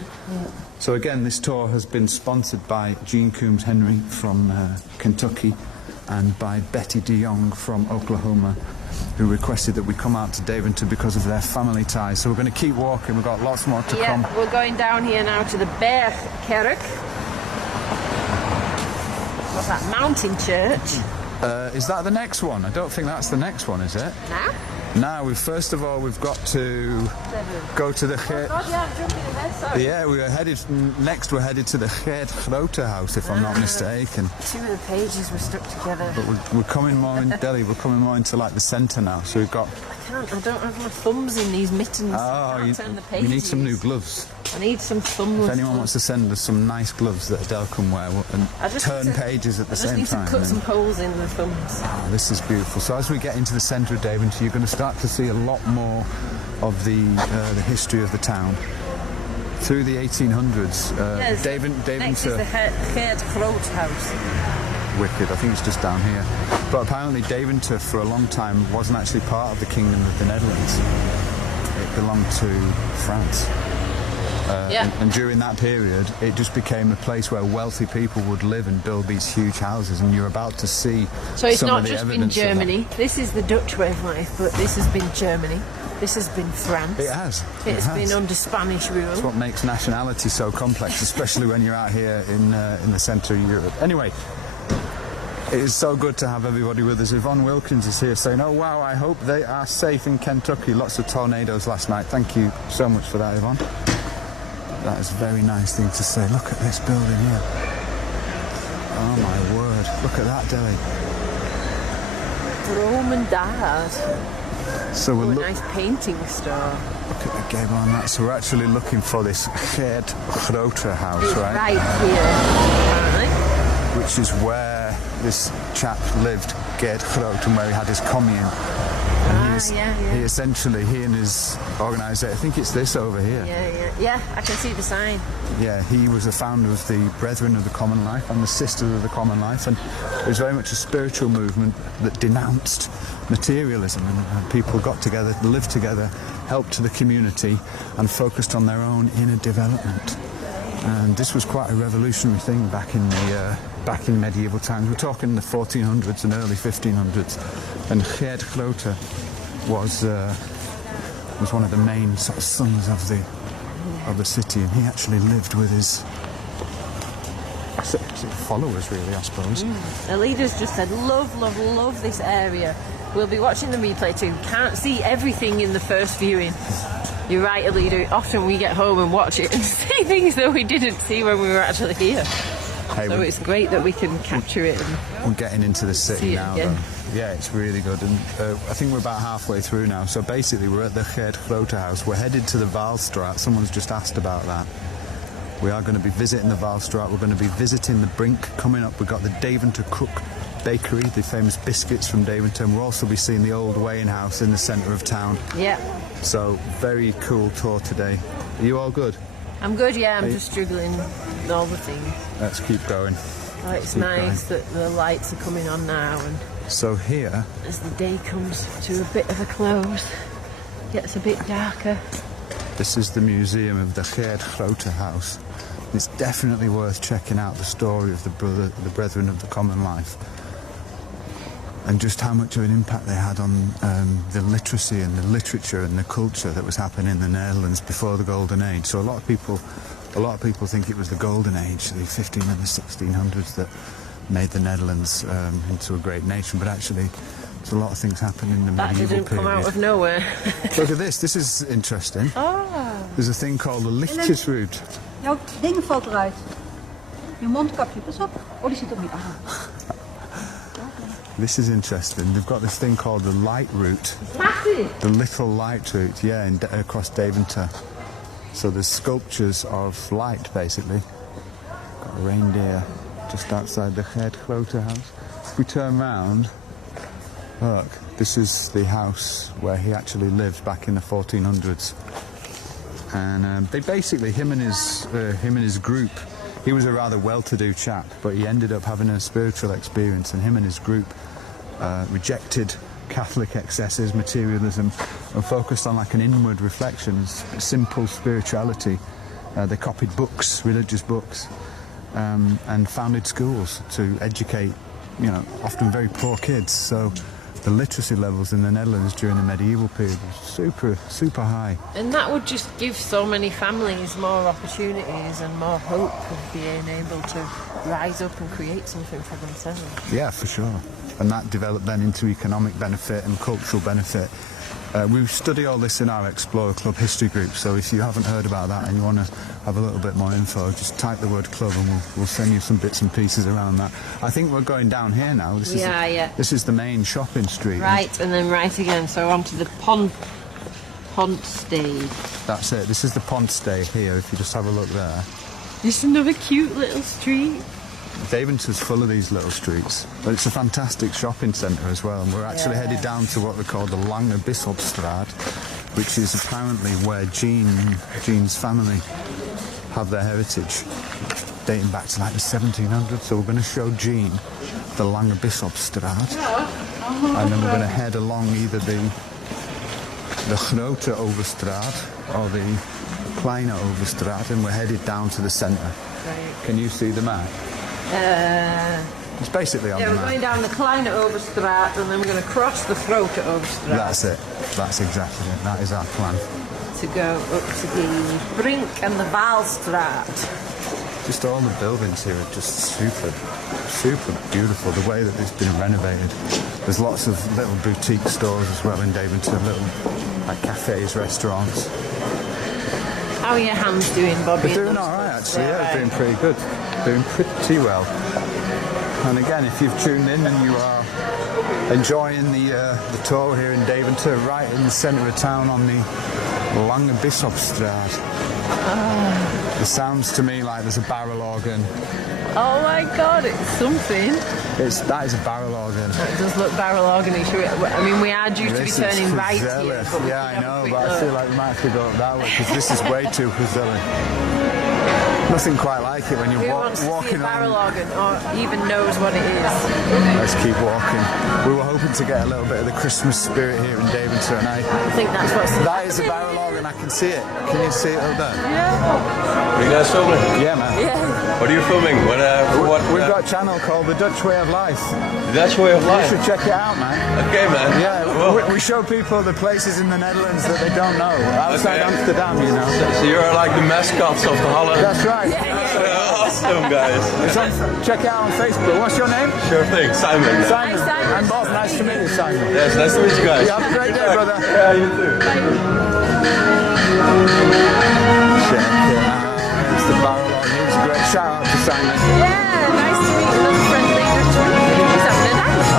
So again, this tour has been sponsored by Jean Coombs Henry from Kentucky and by Betty de Jong from Oklahoma, who requested that we come out to Deventer because of their family ties. So we're going to keep walking. We've got lots more to come. We're going down here now to the Bergkerk. What's that, mountain church? Is that the next one? I don't think that's the next one, is it? Now? Now, first of all, we've got to go to the Geert. Oh, God, yeah, I'm jumping ahead, sorry. Yeah, we're headed to the Geert Grote house, if I'm not mistaken. 2 of the pages were stuck together. But we're coming more in Delhi. We're coming more into like the centre now. So we've got. I don't have my thumbs in these mittens. Turn the pages. You need some new gloves. I need some thumbs. If anyone wants to send us some nice gloves that Adele can wear and turn pages at the same time. I just need to cut some holes in the thumbs. Oh, this is beautiful. So as we get into the centre of Deventer, you're going to start to see a lot more of the history of the town. Through the 1800s, Deventer... Next is the Geert Grote house. Wicked, I think it's just down here. But apparently Deventer for a long time wasn't actually part of the Kingdom of the Netherlands. It belonged to France. And during that period, it just became a place where wealthy people would live and build these huge houses, and you're about to see So it's some not of the just been evidence of Germany. This is the Dutch way of life, but this has been Germany. This has been France. It has. It's been under Spanish rule. That's what makes nationality so complex, especially when you're out here in the centre of Europe. Anyway, it is so good to have everybody with us. Yvonne Wilkins is here saying, oh wow, I hope they are safe in Kentucky. Lots of tornadoes last night. Thank you so much for that, Yvonne. That is a very nice thing to say. Look at this building here. Oh my word. Look at that, Delhi. Rome and Dad. So we're nice painting store. Look at the gable on that. So we're actually looking for this Geert Grote house, It's right? right here, apparently. Which is where this chap lived, Geert Grote, and where he had his commune. And he essentially, he and his organiser, I think it's this over here. Yeah, I can see the sign. Yeah, he was the founder of the Brethren of the Common Life and the Sisters of the Common Life, and it was very much a spiritual movement that denounced materialism, and people got together, lived together, helped to the community, and focused on their own inner development. And this was quite a revolutionary thing back in medieval times. We're talking the 1400s and early 1500s, and Geert Grote was one of the main sort of sons of the city, and he actually lived with his followers, really, I suppose. The leaders just said, love, love, love this area. We'll be watching the replay too. Can't see everything in the first viewing. You're right, Alida. Often we get home and watch it and see things that we didn't see when we were actually here. Hey, so it's great that we can capture it. We're getting into the city now, though. Yeah, it's really good. And I think we're about halfway through now. So basically, we're at the Geert Grote house. We're headed to the Waalstraat. Someone's just asked about that. We are going to be visiting the Waalstraat. We're going to be visiting the Brink. Coming up, we've got the Deventer Cook Bakery, the famous biscuits from Deventer. And we'll also be seeing the old weighing house in the centre of town. Yeah. So, very cool tour today. Are you all good? I'm good, yeah, I'm just struggling with all the things. Let's keep going. Oh, it's nice that the lights are coming on now, and So here, as the day comes to a bit of a close, gets a bit darker. this is the museum of the Geert house. It's definitely worth checking out the story of the Brethren of the Common Life, and just how much of an impact they had on the literacy and the literature and the culture that was happening in the Netherlands before the Golden Age. So a lot of people think it was the Golden Age, the 15 and the 1600s, that made the Netherlands into a great nation. But actually, there's a lot of things happening in the medieval That didn't period. come out of nowhere. Look at this. This is interesting. Oh. There's a thing called the lichtjesroute. Jouw ding valt eruit. Je mondkapje, pas op. Oh, die zit er niet aan. This is interesting. They've got this thing called the light route. Massive. The little light route, yeah, across Deventer. So there's sculptures of light, basically. Got a reindeer just outside the Geert house. If we turn round, look, this is the house where he actually lived back in the 1400s. And they basically, him and his group, he was a rather well-to-do chap, but he ended up having a spiritual experience, and him and his group rejected Catholic excesses, materialism, and focused on like an inward reflection, simple spirituality. They copied books, religious books, and founded schools to educate, often very poor kids. So the literacy levels in the Netherlands during the medieval period was super, super high. And that would just give so many families more opportunities and more hope of being able to rise up and create something for themselves. Yeah, for sure. And that developed then into economic benefit and cultural benefit. We study all this in our Explorer Club history group, so if you haven't heard about that and you want to have a little bit more info, just type the word club and we'll send you some bits and pieces around that. I think we're going down here now. This is the main shopping street. Right, and then right again, so onto the Pontstede. That's it. This is the Pontstede here, if you just have a look there. Just another cute little street. Deventer's full of these little streets, but it's a fantastic shopping centre as well, and we're actually headed down to what they call the Lange Bisschopstraat, which is apparently where Jean's family have their heritage, dating back to like the 1700s. So we're going to show Jean the Lange Bisschopstraat, and then we're going to head along either the Grote Overstraat or the Kleine Overstraat, and we're headed down to the centre. Right. Can you see the map? It's basically on the we're map. going down the Kleine Overstraat and then we're going to cross the Grote Overstraat. That's it. That's exactly it. That is our plan. To go up to the Brink and the Waalstraat. Just all the buildings here are just super, super beautiful. The way that it's been renovated. There's lots of little boutique stores as well in Deventer, little like cafes, restaurants. How are your hands doing, Bobby? They're doing all right, actually. Yeah, they're doing pretty good. Doing pretty well. And again, if you've tuned in and you are enjoying the tour here in Deventer, right in the centre of town on the Lange Bisschopstraat. It sounds to me like there's a barrel organ. Oh my God, it's something. That is a barrel organ. It does look barrel organ-y. We are due to be This is turning right here. gezellig. But Yeah, I know, but I feel like we might have to go up that way because this is way too gezellig. Nothing quite like it when you're Who wants to see a walking barrel on. organ or even knows what it is? Let's keep walking. We were hoping to get a little bit of the Christmas spirit here in Deventer, and I think that's what's that is a barrel organ. I can see it. Can you see it up there? Yeah. Are you guys filming? Yeah, man. Yeah. What are you filming? We've got a channel called The Dutch Way of Life. The Dutch Way of You Life. should check it out, man. Okay, man. Yeah, Well, we show people the places in the Netherlands that they don't know. Outside Okay. Amsterdam, you know. so you're like the mascots of the Holland. That's right. Awesome, guys. Check it out on Facebook. What's your name? Sure thing, Simon. Simon. Hi, Simon. I'm Bob. Nice to meet you, Simon. Yes, nice to meet you guys. You have a great day, brother. Yeah, you too. Check it out. It's the barrel organ. It's a great shout out to Simon. Yeah, nice to meet you, little friendly Dutch man. He's having a dance.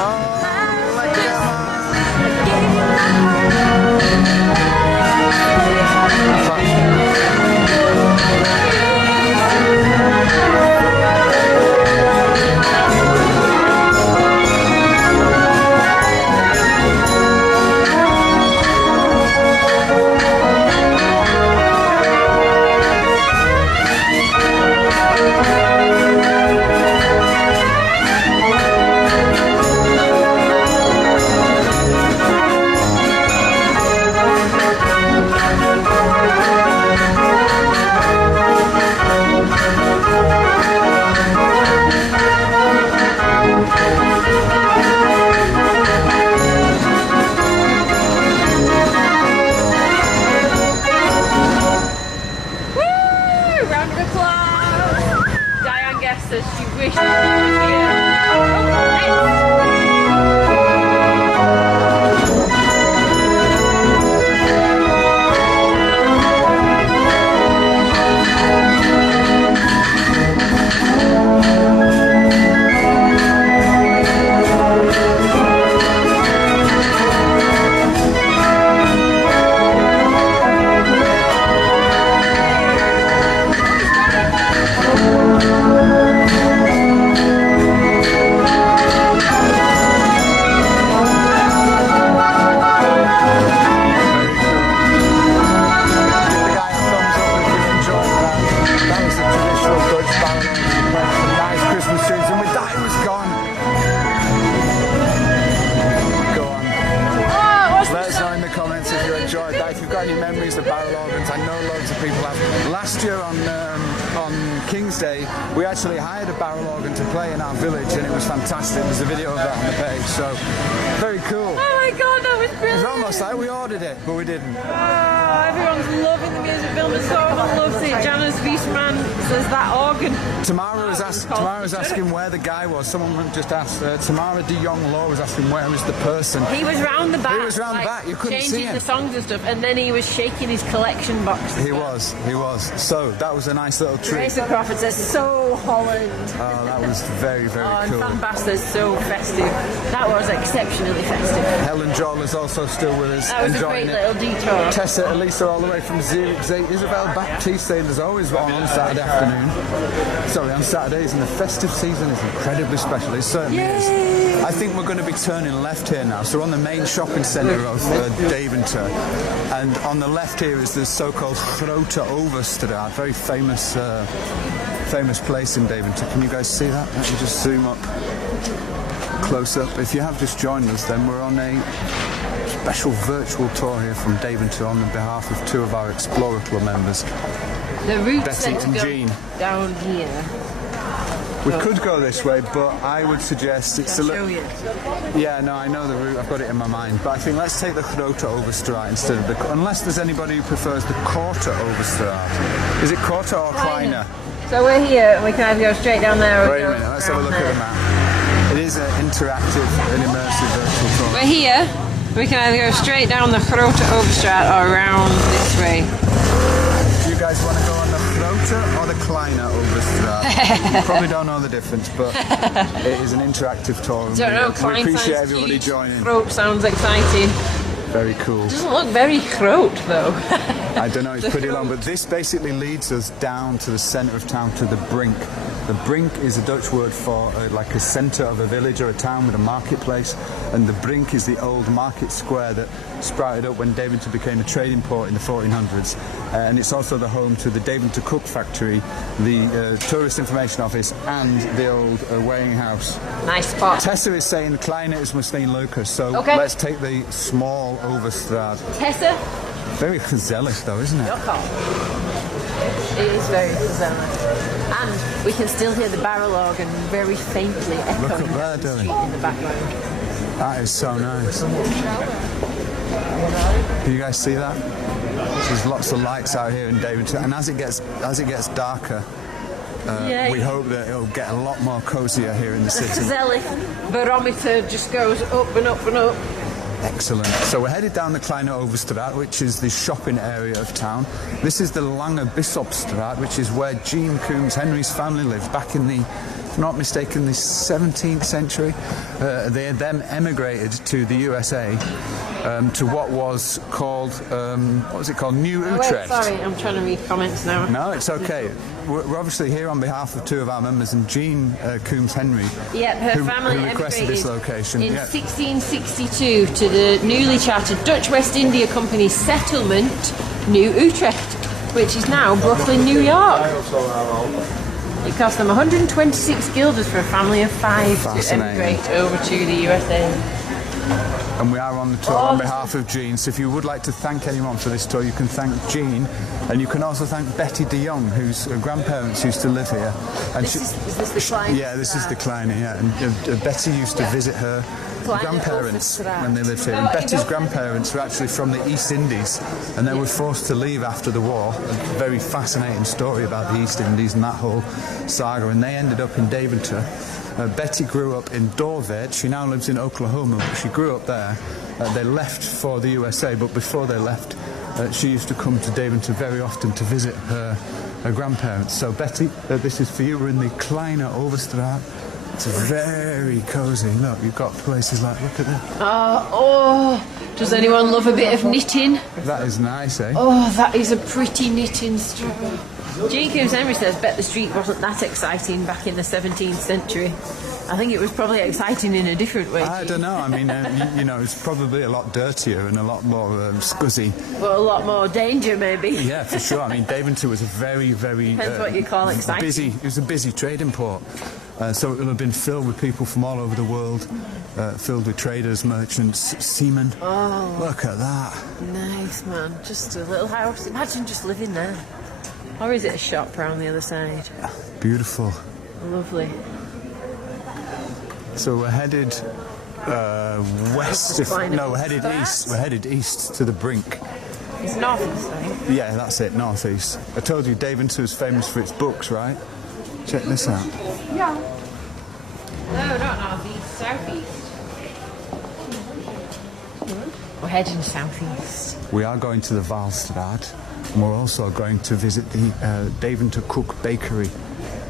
people have. Last year on King's Day, we actually hired a barrel organ to play in our village, and it was fantastic. There's a video of that on the page, so very cool. Oh my god, that was brilliant! It's almost like we ordered it, but we didn't. Oh, everyone's loving the music film, and so everyone loves it. Janice Wiesman says that organ. Tamara was asking where the guy was. Someone just asked. Tamara de Jong Law was asking where was the person. He was round the back. He was round the back. You couldn't see changing him. the songs and stuff, and then he was shaking his collection box. He was. So that was a nice little treat. Teresa Crawford says, "So Holland." Oh, that was very, very Oh, and cool. Fan Basters, so festive. That was exceptionally festive. Helen Joel is also still with us, That was a enjoying great it. little detour. Tessa, Elisa, all the way from Zurich. Isabel Baptiste saying there's always one on Saturday afternoon. Sorry, on Saturdays, and the festive season is incredibly special. It certainly is. I think we're going to be turning left here now. So we're on the main shopping centre of Deventer, and on the left here is the so-called Grote Overstraat, very famous place in Deventer. Can you guys see that? Let me just zoom up close up. If you have just joined us, then we're on a special virtual tour here from Deventer on behalf of two of our Explorer Club members. The route Betty said to and go Jean. down here. We could go this way, but I would suggest it's a I'll little... show you. Yeah, no, I know the route. I've got it in my mind. But I think let's take the Grote Overstraat instead of the... Unless there's anybody who prefers the Korte Overstraat. Is it Korte or Kleine? So we're here, and we can either go straight down there or Wait a go minute, let's have a around look at the there. map. It is an interactive and immersive virtual tour. We're here. We can either go straight down the Grote Overstraat or around this way. Do you guys want to go on the Grote or the Kleine Overstraat? You probably don't know the difference, but it is an interactive tour. And Don't know, we Klein appreciate sounds everybody cute. joining. Grote sounds exciting. Very cool. Doesn't look very Grote though. I don't know, it's pretty long, but this basically leads us down to the centre of town, to the Brink. The Brink is a Dutch word for like a centre of a village or a town with a marketplace, and the Brink is the old market square that sprouted up when Deventer became a trading port in the 1400s, and it's also the home to the Deventer Cook Factory, the Tourist Information Office, and the old weighing house. Nice spot. Tessa is saying Kleine is Mustaine Lucas, so Okay. let's take the small Overstraat. Tessa? Very gezellig though, isn't it? It is very gezellig. And we can still hear the barrel organ very faintly echoing Look up down there, the Dylan. street in the background. That is so nice. Can you guys see that? There's lots of lights out here in Deventer, and as it gets darker, we hope that it'll get a lot more cosier here in the The city. gezellig barometer just goes up and up and up. Excellent. So we're headed down the Kleine Overstraat, which is the shopping area of town. This is the Lange Bisschopstraat, which is where Jean Coombs Henry's family lived back in the, if I'm not mistaken, the 17th century. They then emigrated to the USA to what was called, New Oh, Utrecht. wait, sorry, I'm trying to read comments now. No, it's okay. We're obviously here on behalf of two of our members, and Jean Coombs Henry, Yep, her who family requested this emigrated location. in Yeah. 1662 to the newly chartered Dutch West India Company settlement, New Utrecht, which is now Brooklyn, New York. It cost them 126 guilders for a family of 5 to Fascinating. emigrate over to the USA. And we are on the tour on behalf of Jean. So if you would like to thank anyone for this tour, you can thank Jean, and you can also thank Betty de Jong, whose grandparents used to live here. And Is this the Kleine? yeah, this is the Kleine, yeah. And Betty used to visit her Kleine grandparents Overstraat. when they lived here. And Betty's grandparents were actually from the East Indies, and they were forced to leave after the war. A very fascinating story about the East Indies and that whole saga. And they ended up in Deventer. Betty grew up in Dorvet. She now lives in Oklahoma, but she grew up there. They left for the USA, but before they left, she used to come to Deventer very often to visit her grandparents. So Betty, this is for you. We're in the Kleine Overstraat. It's very cosy. Look, you've got places like, look at that. Does anyone love a bit of knitting? That is nice, eh? Oh, that is a pretty knitting store. Jean Coombs Henry says, bet the street wasn't that exciting back in the 17th century. I think it was probably exciting in a different way. I don't know. I mean, you know, it's probably a lot dirtier and a lot more scuzzy. But a lot more danger, maybe. Yeah, for sure. I mean, Deventer was a very, very Depends what you call exciting. busy. It was a busy trading port. So it will have been filled with people from all over the world, filled with traders, merchants, seamen. Oh. Look at that. Nice, man. Just a little house. Imagine just living there. Or is it a shop round the other side? Beautiful. Lovely. So we're headed west. No, we're headed east. We're headed east to the brink. It's northeast, I think. Yeah, that's it, northeast. I told you Deventer is famous for its books, right? Check this out. Ja. No, not northeast, southeast. We're heading southeast. We are going to the Valstraat, and we're also going to visit the Deventer Cook Bakery.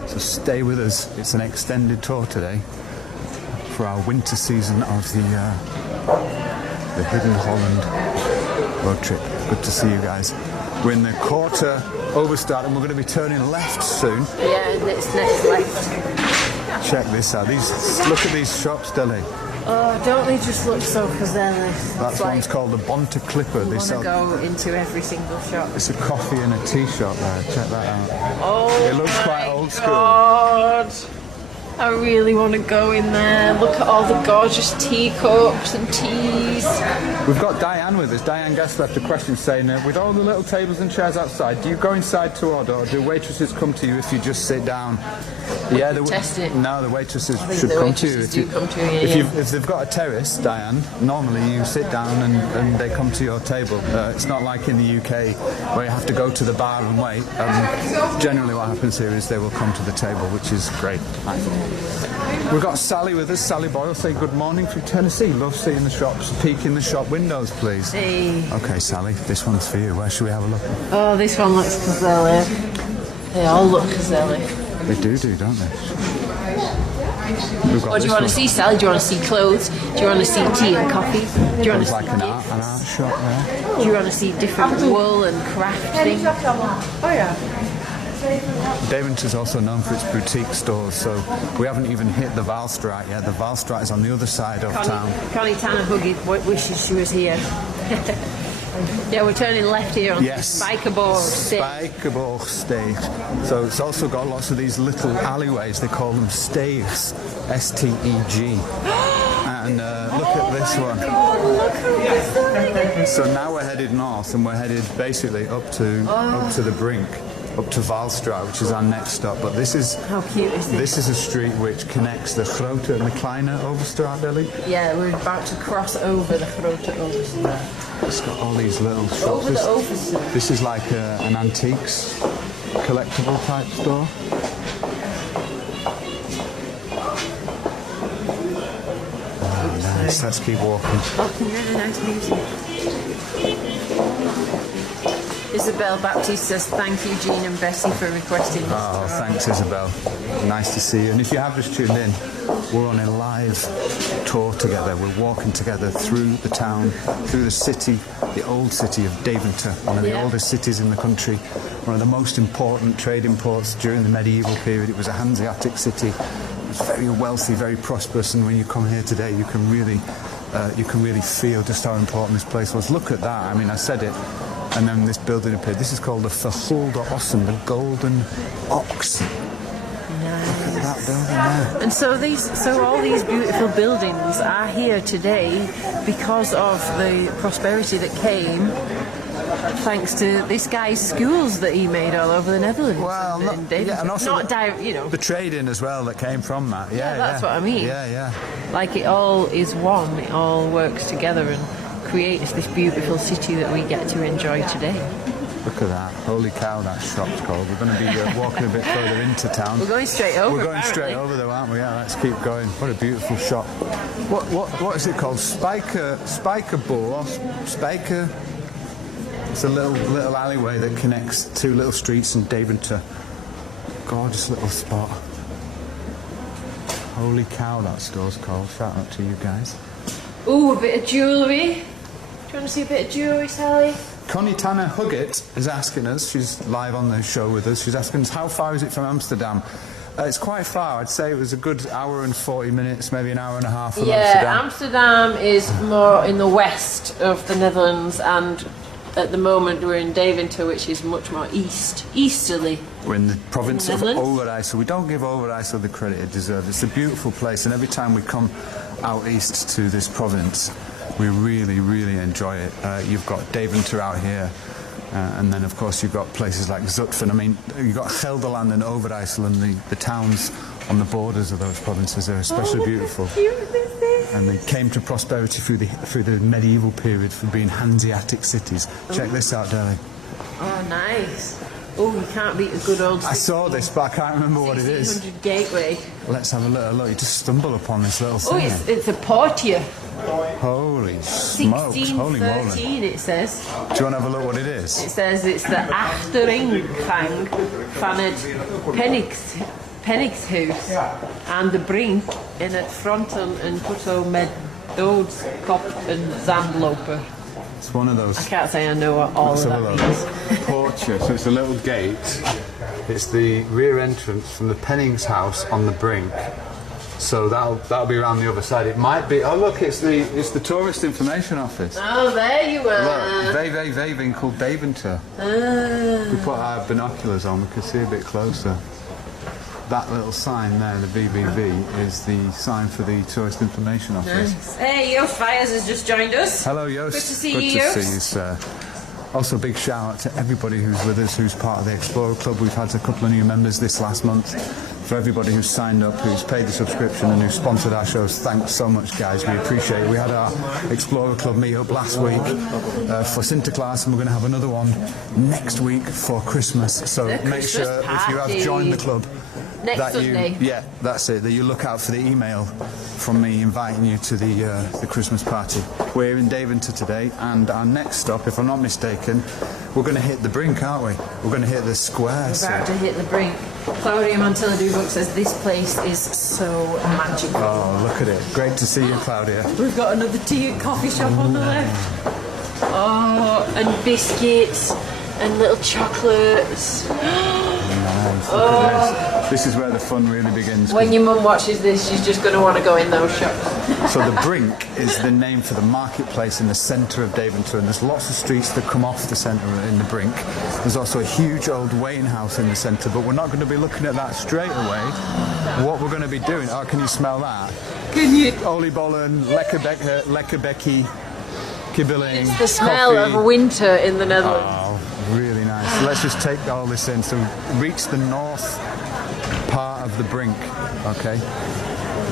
So stay with us. It's an extended tour today for our winter season of the Hidden Holland road trip. Good to see you guys. We're in the quarter Overstraat, and we're going to be turning left soon. Yeah, and it's next left. Check this out. Look at these shops, Deli. Oh, don't they just look so gezellig? That one's called the Bonte Clipper. We want to go into every single shop. It's a coffee and a tea shop there. Check that out. Oh, it looks quite old school. God. I really want to go in there. Look at all the gorgeous teacups and teas. We've got Diane with us. Diane Guest left a question saying, with all the little tables and chairs outside, do you go inside to order, or do waitresses come to you if you just sit down? Yeah, test it. No, the waitresses I think should the come to you. waitresses do come to you, If they've got a terrace, Diane, normally you sit down and they come to your table. It's not like in the UK where you have to go to the bar and wait. Generally what happens here is they will come to the table, which is great. We've got Sally with us. Sally Boyle, say good morning from Tennessee. Love seeing the shops. Peek in the shop windows, please. Hey. Okay, Sally, this one's for you. Where should we have a look? Oh, this one looks gezellig. They all look gezellig. They do, don't they? What do you want to see, Sally? Do you want to see clothes? Do you want to see tea and coffee? Do you want to see like an art shop there. Do you want to see different wool and craft things? Oh ja. Deventer's also known for its boutique stores, so we haven't even hit the Valstraat yet. The Valstraat is on the other side of town. Connie Tanner Huggy wishes she was here. Yeah, we're turning left here on Spijkerborg Steeg. Spijkerborg Steeg. So it's also got lots of these little alleyways. They call them steegs, S-T-E-G. And look at this one. So now we're headed north, and we're headed basically up to the brink. Up to Valstraat, which is our next stop. But this is how cute is this? This is a street which connects the Grote and the Kleine Overstraat, Ellie. Yeah, we're about to cross over the Grote Overstraat. It's got all these little shops. This is like an antiques collectible type store. Oh, nice. Let's keep walking. Oh, really nice music. Isabel Baptiste says, thank you, Jean and Bessie, for requesting this. Oh, thanks, Isabel. Nice to see you. And if you have just tuned in, we're on a live tour together. We're walking together through the town, through the city, the old city of Deventer, one of the oldest cities in the country, one of the most important trading ports during the medieval period. It was a Hanseatic city. It was very wealthy, very prosperous, and when you come here today, you can really feel just how important this place was. Look at that. I mean, I said it. And then this building appeared. This is called the Vergulde Ossen, the Golden Ox. Nice. Look at that building there. And so all these beautiful buildings are here today because of the prosperity that came thanks to this guy's schools that he made all over the Netherlands. Well, and also the trading as well that came from that. Yeah, that's what I mean. Yeah. Like it all is one. It all works together and creates this beautiful city that we get to enjoy today. Look at that. Holy cow, that shop's called. We're going to be walking a bit further into town. We're going straight over. We're going straight over though, aren't we? Yeah, let's keep going. What a beautiful shop. What is it called? Spijkerborg? Spijker? It's a little alleyway that connects two little streets in Deventer. Gorgeous little spot. Holy cow, that store's called. Shout out to you guys. Ooh, a bit of jewellery. Do you want to see a bit of jewellery, Sally? Connie Tanner Huggett is asking us, she's live on the show with us, she's asking us how far is it from Amsterdam? It's quite far. I'd say it was a good hour and 40 minutes, maybe an hour and a half from Amsterdam. Yeah, Amsterdam is more in the west of the Netherlands, and at the moment we're in Deventer, which is much more easterly. We're in the province of Netherlands. Ijssel. We don't give Ijssel the credit it deserves. It's a beautiful place, and every time we come out east to this province, we really, really enjoy it. You've got Deventer out here, and then of course you've got places like Zutphen. I mean, you've got Gelderland and Ijssel, and the towns on the borders of those provinces are especially beautiful. And they came to prosperity through the medieval period for being Hanseatic cities. Check this out, Deli. Oh, nice. Oh, you can't beat a good old. I saw this, but I can't remember what it is. 1600 gateway. Let's have a little look. You just stumble upon this little Oh, thing. it's a portier. Holy smokes! Holy moly! 1613 it says. Do you want to have a look what it is? It says it's the Achteringang van het Penningshuis aan de brink in het fronten en putto met doodskop en zandloper. It's one of those. I can't say I know what all of that means. Portier. So it's a little gate. It's the rear entrance from the Pennings house on the brink. So that'll be around the other side. It might be. Oh look, it's the tourist information office. Oh, there you are. Look, Www called Deventer. We put our binoculars on, we could see a bit closer. That little sign there, the VVV, is the sign for the tourist information office. Nice. Hey, Joost Vyers has just joined us. Hello, Joost. Good to see Good you, to Joost. see you, sir. Also, big shout out to everybody who's with us, who's part of the Explorer Club. We've had a couple of new members this last month. For everybody who's signed up, who's paid the subscription and who's sponsored our shows, thanks so much, guys. We appreciate it. We had our Explorer Club meet-up last week for Sinterklaas, and we're going to have another one next week for Christmas. So The make Christmas sure if you have party. joined the club, Next that Sunday. that's it. That you look out for the email from me inviting you to the Christmas party. We're in Deventer today, and our next stop, if I'm not mistaken, we're going to hit the brink, aren't we? We're going to hit the square. We're about to hit the brink. Claudia Montilla Duboc says this place is so magical. Oh, look at it. Great to see you, Claudia. We've got another tea and coffee shop on the left. Oh, and biscuits and little chocolates. Nice. Look at this. This is where the fun really begins. When your mum watches this, she's just going to want to go in those shops. So the brink is the name for the marketplace in the centre of Deventer, and there's lots of streets that come off the centre in the brink. There's also a huge old weighing house in the centre, but we're not going to be looking at that straight away. What we're going to be doing, oh, can you smell that? Can you? Oliebollen, lekkerbekkie, kibbeling, It's the smell coffee. of winter in the Netherlands. Oh, really nice. So let's just take all this in. So reach the north part of the brink, okay?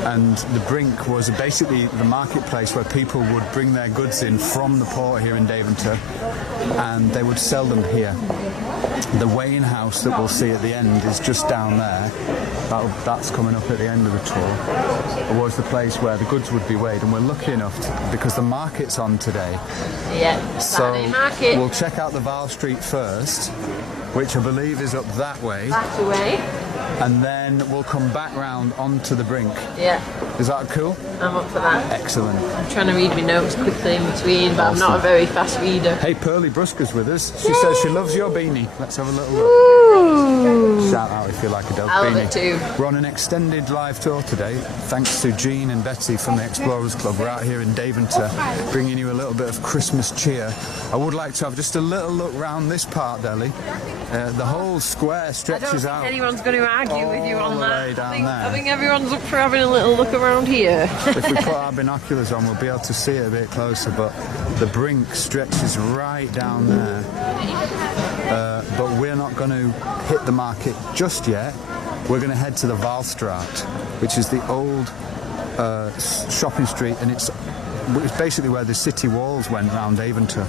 And the brink was basically the marketplace where people would bring their goods in from the port here in Deventer, and they would sell them here. The weighing house that we'll see at the end is just down there. That's coming up at the end of the tour. It was the place where the goods would be weighed, and we're lucky enough because the market's on today. Yeah, So Saturday market. we'll check out the Val Street first, which I believe is up that way, Back away. and then we'll come back round onto the brink. Yeah, Is that cool? I'm up for that. Excellent. I'm trying to read my notes quickly in between, but I'm not a Awesome. very fast reader. Hey, Pearly Brusker's with us. She says she loves your beanie. Let's have a little look. Ooh. Shout out if you like Adele's I love beanie. it too. We're on an extended live tour today, thanks to Jean and Betsy from the Explorers Club. We're out here in Deventer, bringing you a little bit of Christmas cheer. I would like to have just a little look round this part, Deli. The whole square I don't stretches think out. anyone's going to argue with you all on the that. way down I there. think everyone's up for having a little look around here. If we put our binoculars on, we'll be able to see it a bit closer, but the brink stretches right down there. But we're not going to hit the market just yet. We're going to head to the Valstraat, which is the old shopping street, and it's basically where the city walls went round Deventer.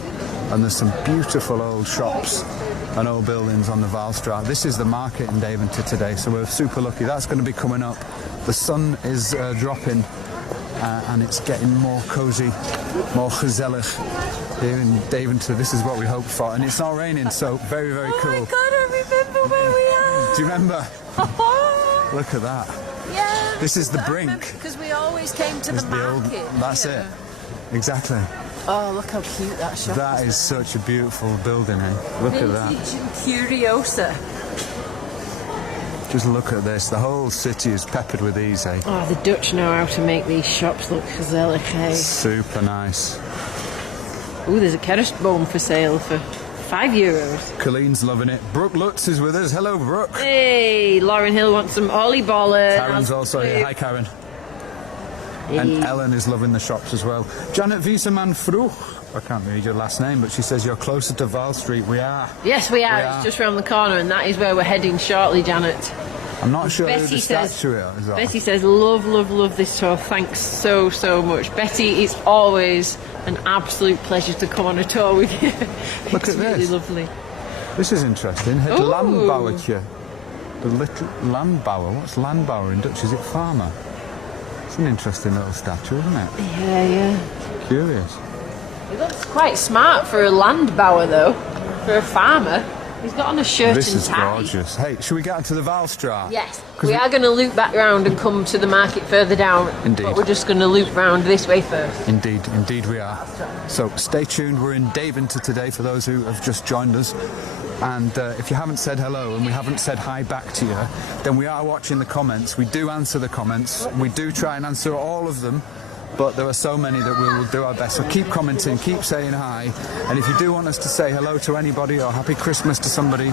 And there's some beautiful old shops and old buildings on the Valstraat. This is the market in Deventer today, so we're super lucky. That's going to be coming up. The sun is dropping, and it's getting more cosy, more gezellig here in Deventer. This is what we hoped for, and it's not raining, so very, very cool. Oh my god, I remember where we are. Do you remember? Look at that. Yeah. This is the brink. Because we always came to It's the the old. market. That's here. it. Exactly. Oh, look how cute that shop That is such a beautiful building, eh? Look at that. Vintage and Curiosa. Just look at this. The whole city is peppered with these, eh? Oh, the Dutch know how to make these shops look gezelligheid. Super nice. Oh, there's a kerstboom for sale for €5. Colleen's loving it. Brooke Lutz is with us. Hello, Brooke. Hey, Lauren Hill wants some oliebollen. Karen's also here. Hi, Karen. And Ellen is loving the shops as well. Janet Wieseman Vroeg. I can't read your last name, but she says you're closer to Val Street. We are. Yes, we are. It's just round the corner, and that is where we're heading shortly, Janet. I'm not sure who the Betty says, statue is. Betty says, love, love, love this tour. Thanks so, so much. Betty, it's always an absolute pleasure to come on a tour with you. Look It's at really this. lovely. This is interesting. Het Ooh. Landbouwertje. The little Landbouwer. What's Landbouwer in Dutch? Is it farmer? It's an interesting little statue, isn't it? Yeah, yeah. Curious. He looks quite smart for a landbouwer, though. For a farmer. He's got on a shirt This and is tie. gorgeous. Hey, should we get onto the Valstraat? Yes. We are going to loop back round and come to the market further down. Indeed. But we're just going to loop round this way first. Indeed we are. So stay tuned. We're in Deventer today for those who have just joined us. And if you haven't said hello and we haven't said hi back to you, then we are watching the comments. We do answer the comments. We do try and answer all of them. But there are so many that we will do our best. So keep commenting, keep saying hi. And if you do want us to say hello to anybody or Happy Christmas to somebody,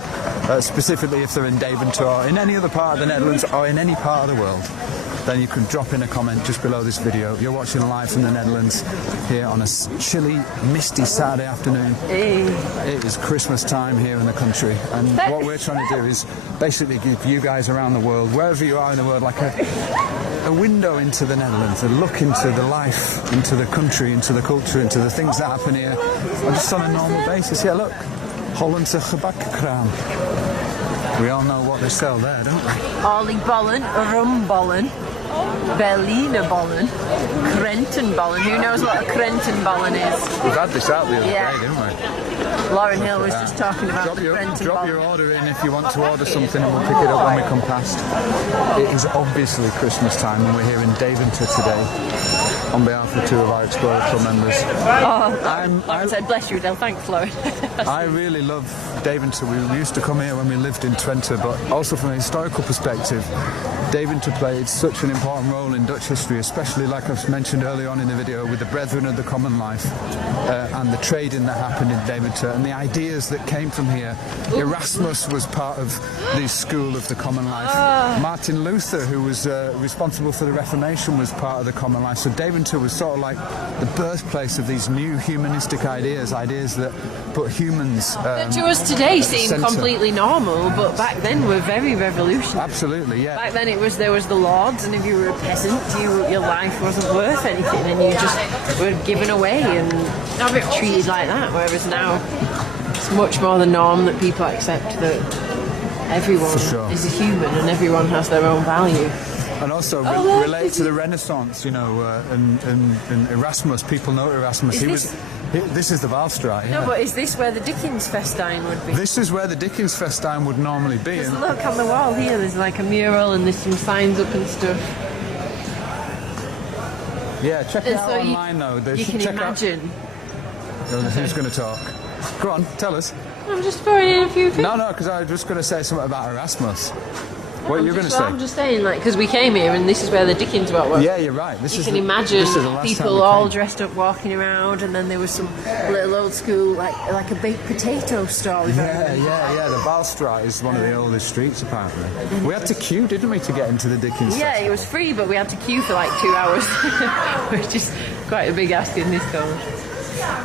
specifically if they're in Deventer or in any other part of the Netherlands or in any part of the world, then you can drop in a comment just below this video. You're watching live from the Netherlands here on a chilly, misty Saturday afternoon. Hey. It is Christmas time here in the country, and what we're trying to do is basically give you guys around the world, wherever you are in the world, like a window into the Netherlands, a look into the life, into the country, into the culture, into the things that happen here, and just on a normal basis. Yeah, look, Hollandse gebakkraam. We all know what they sell there, don't we? Oliebollen, rumbollen, Berlinerbollen, Krentenbollen. Who knows what a Krentenbollen is? We've had this out the other Yeah. day, didn't we? Lauren Hill was just talking about Drop the your Krentenbollen. order in if you want to order something, and we'll pick it up when we come past. It is obviously Christmas time, and we're here in Deventer today on behalf of two of our Explorer Club members. Lauren said, bless you, Adele. Thanks, Lauren. I really love Deventer. We used to come here when we lived in Twente, but also from a historical perspective, Deventer played such an important role in Dutch history, especially like I've mentioned earlier on in the video with the Brethren of the Common Life and the trading that happened in Deventer and the ideas that came from here. Erasmus was part of the school of the Common Life. Martin Luther, who was responsible for the Reformation, was part of the Common Life. So Deventer was sort of like the birthplace of these new humanistic ideas that put humans That to us today seem centre. completely normal, but back then were very revolutionary. Absolutely, yeah. Back then there was the lords, and if you were a peasant, your life wasn't worth anything, and you just were given away and not treated like that. Whereas now, it's much more the norm that people accept that everyone For sure. is a human and everyone has their own value. And also look, relate to the Renaissance, you know, and Erasmus. People know Erasmus. This is the Valstraat. Yeah. No, but is this where the Dickens Festijn would be? This is where the Dickens Festijn would normally be. Just And look on the wall here. There's like a mural and there's some signs up and stuff. yeah, check it And out so online though. They you should can check imagine. out. Who's going to talk? Go on, tell us. I'm just throwing in a few things. No, because I was just going to say something about Erasmus. What are you going to say? I'm just saying, like, because we came here and this is where the Dickens were. Yeah, you're right. You can imagine this is the last time people we all came. dressed up walking around, and then there was some little old school, like a baked potato stall. Yeah. The Valstraat is one of the oldest streets, apparently. We had to queue, didn't we, to get into the Dickens Yeah, Festival? it was free, but we had to queue for like 2 hours, which is quite a big ask in this town.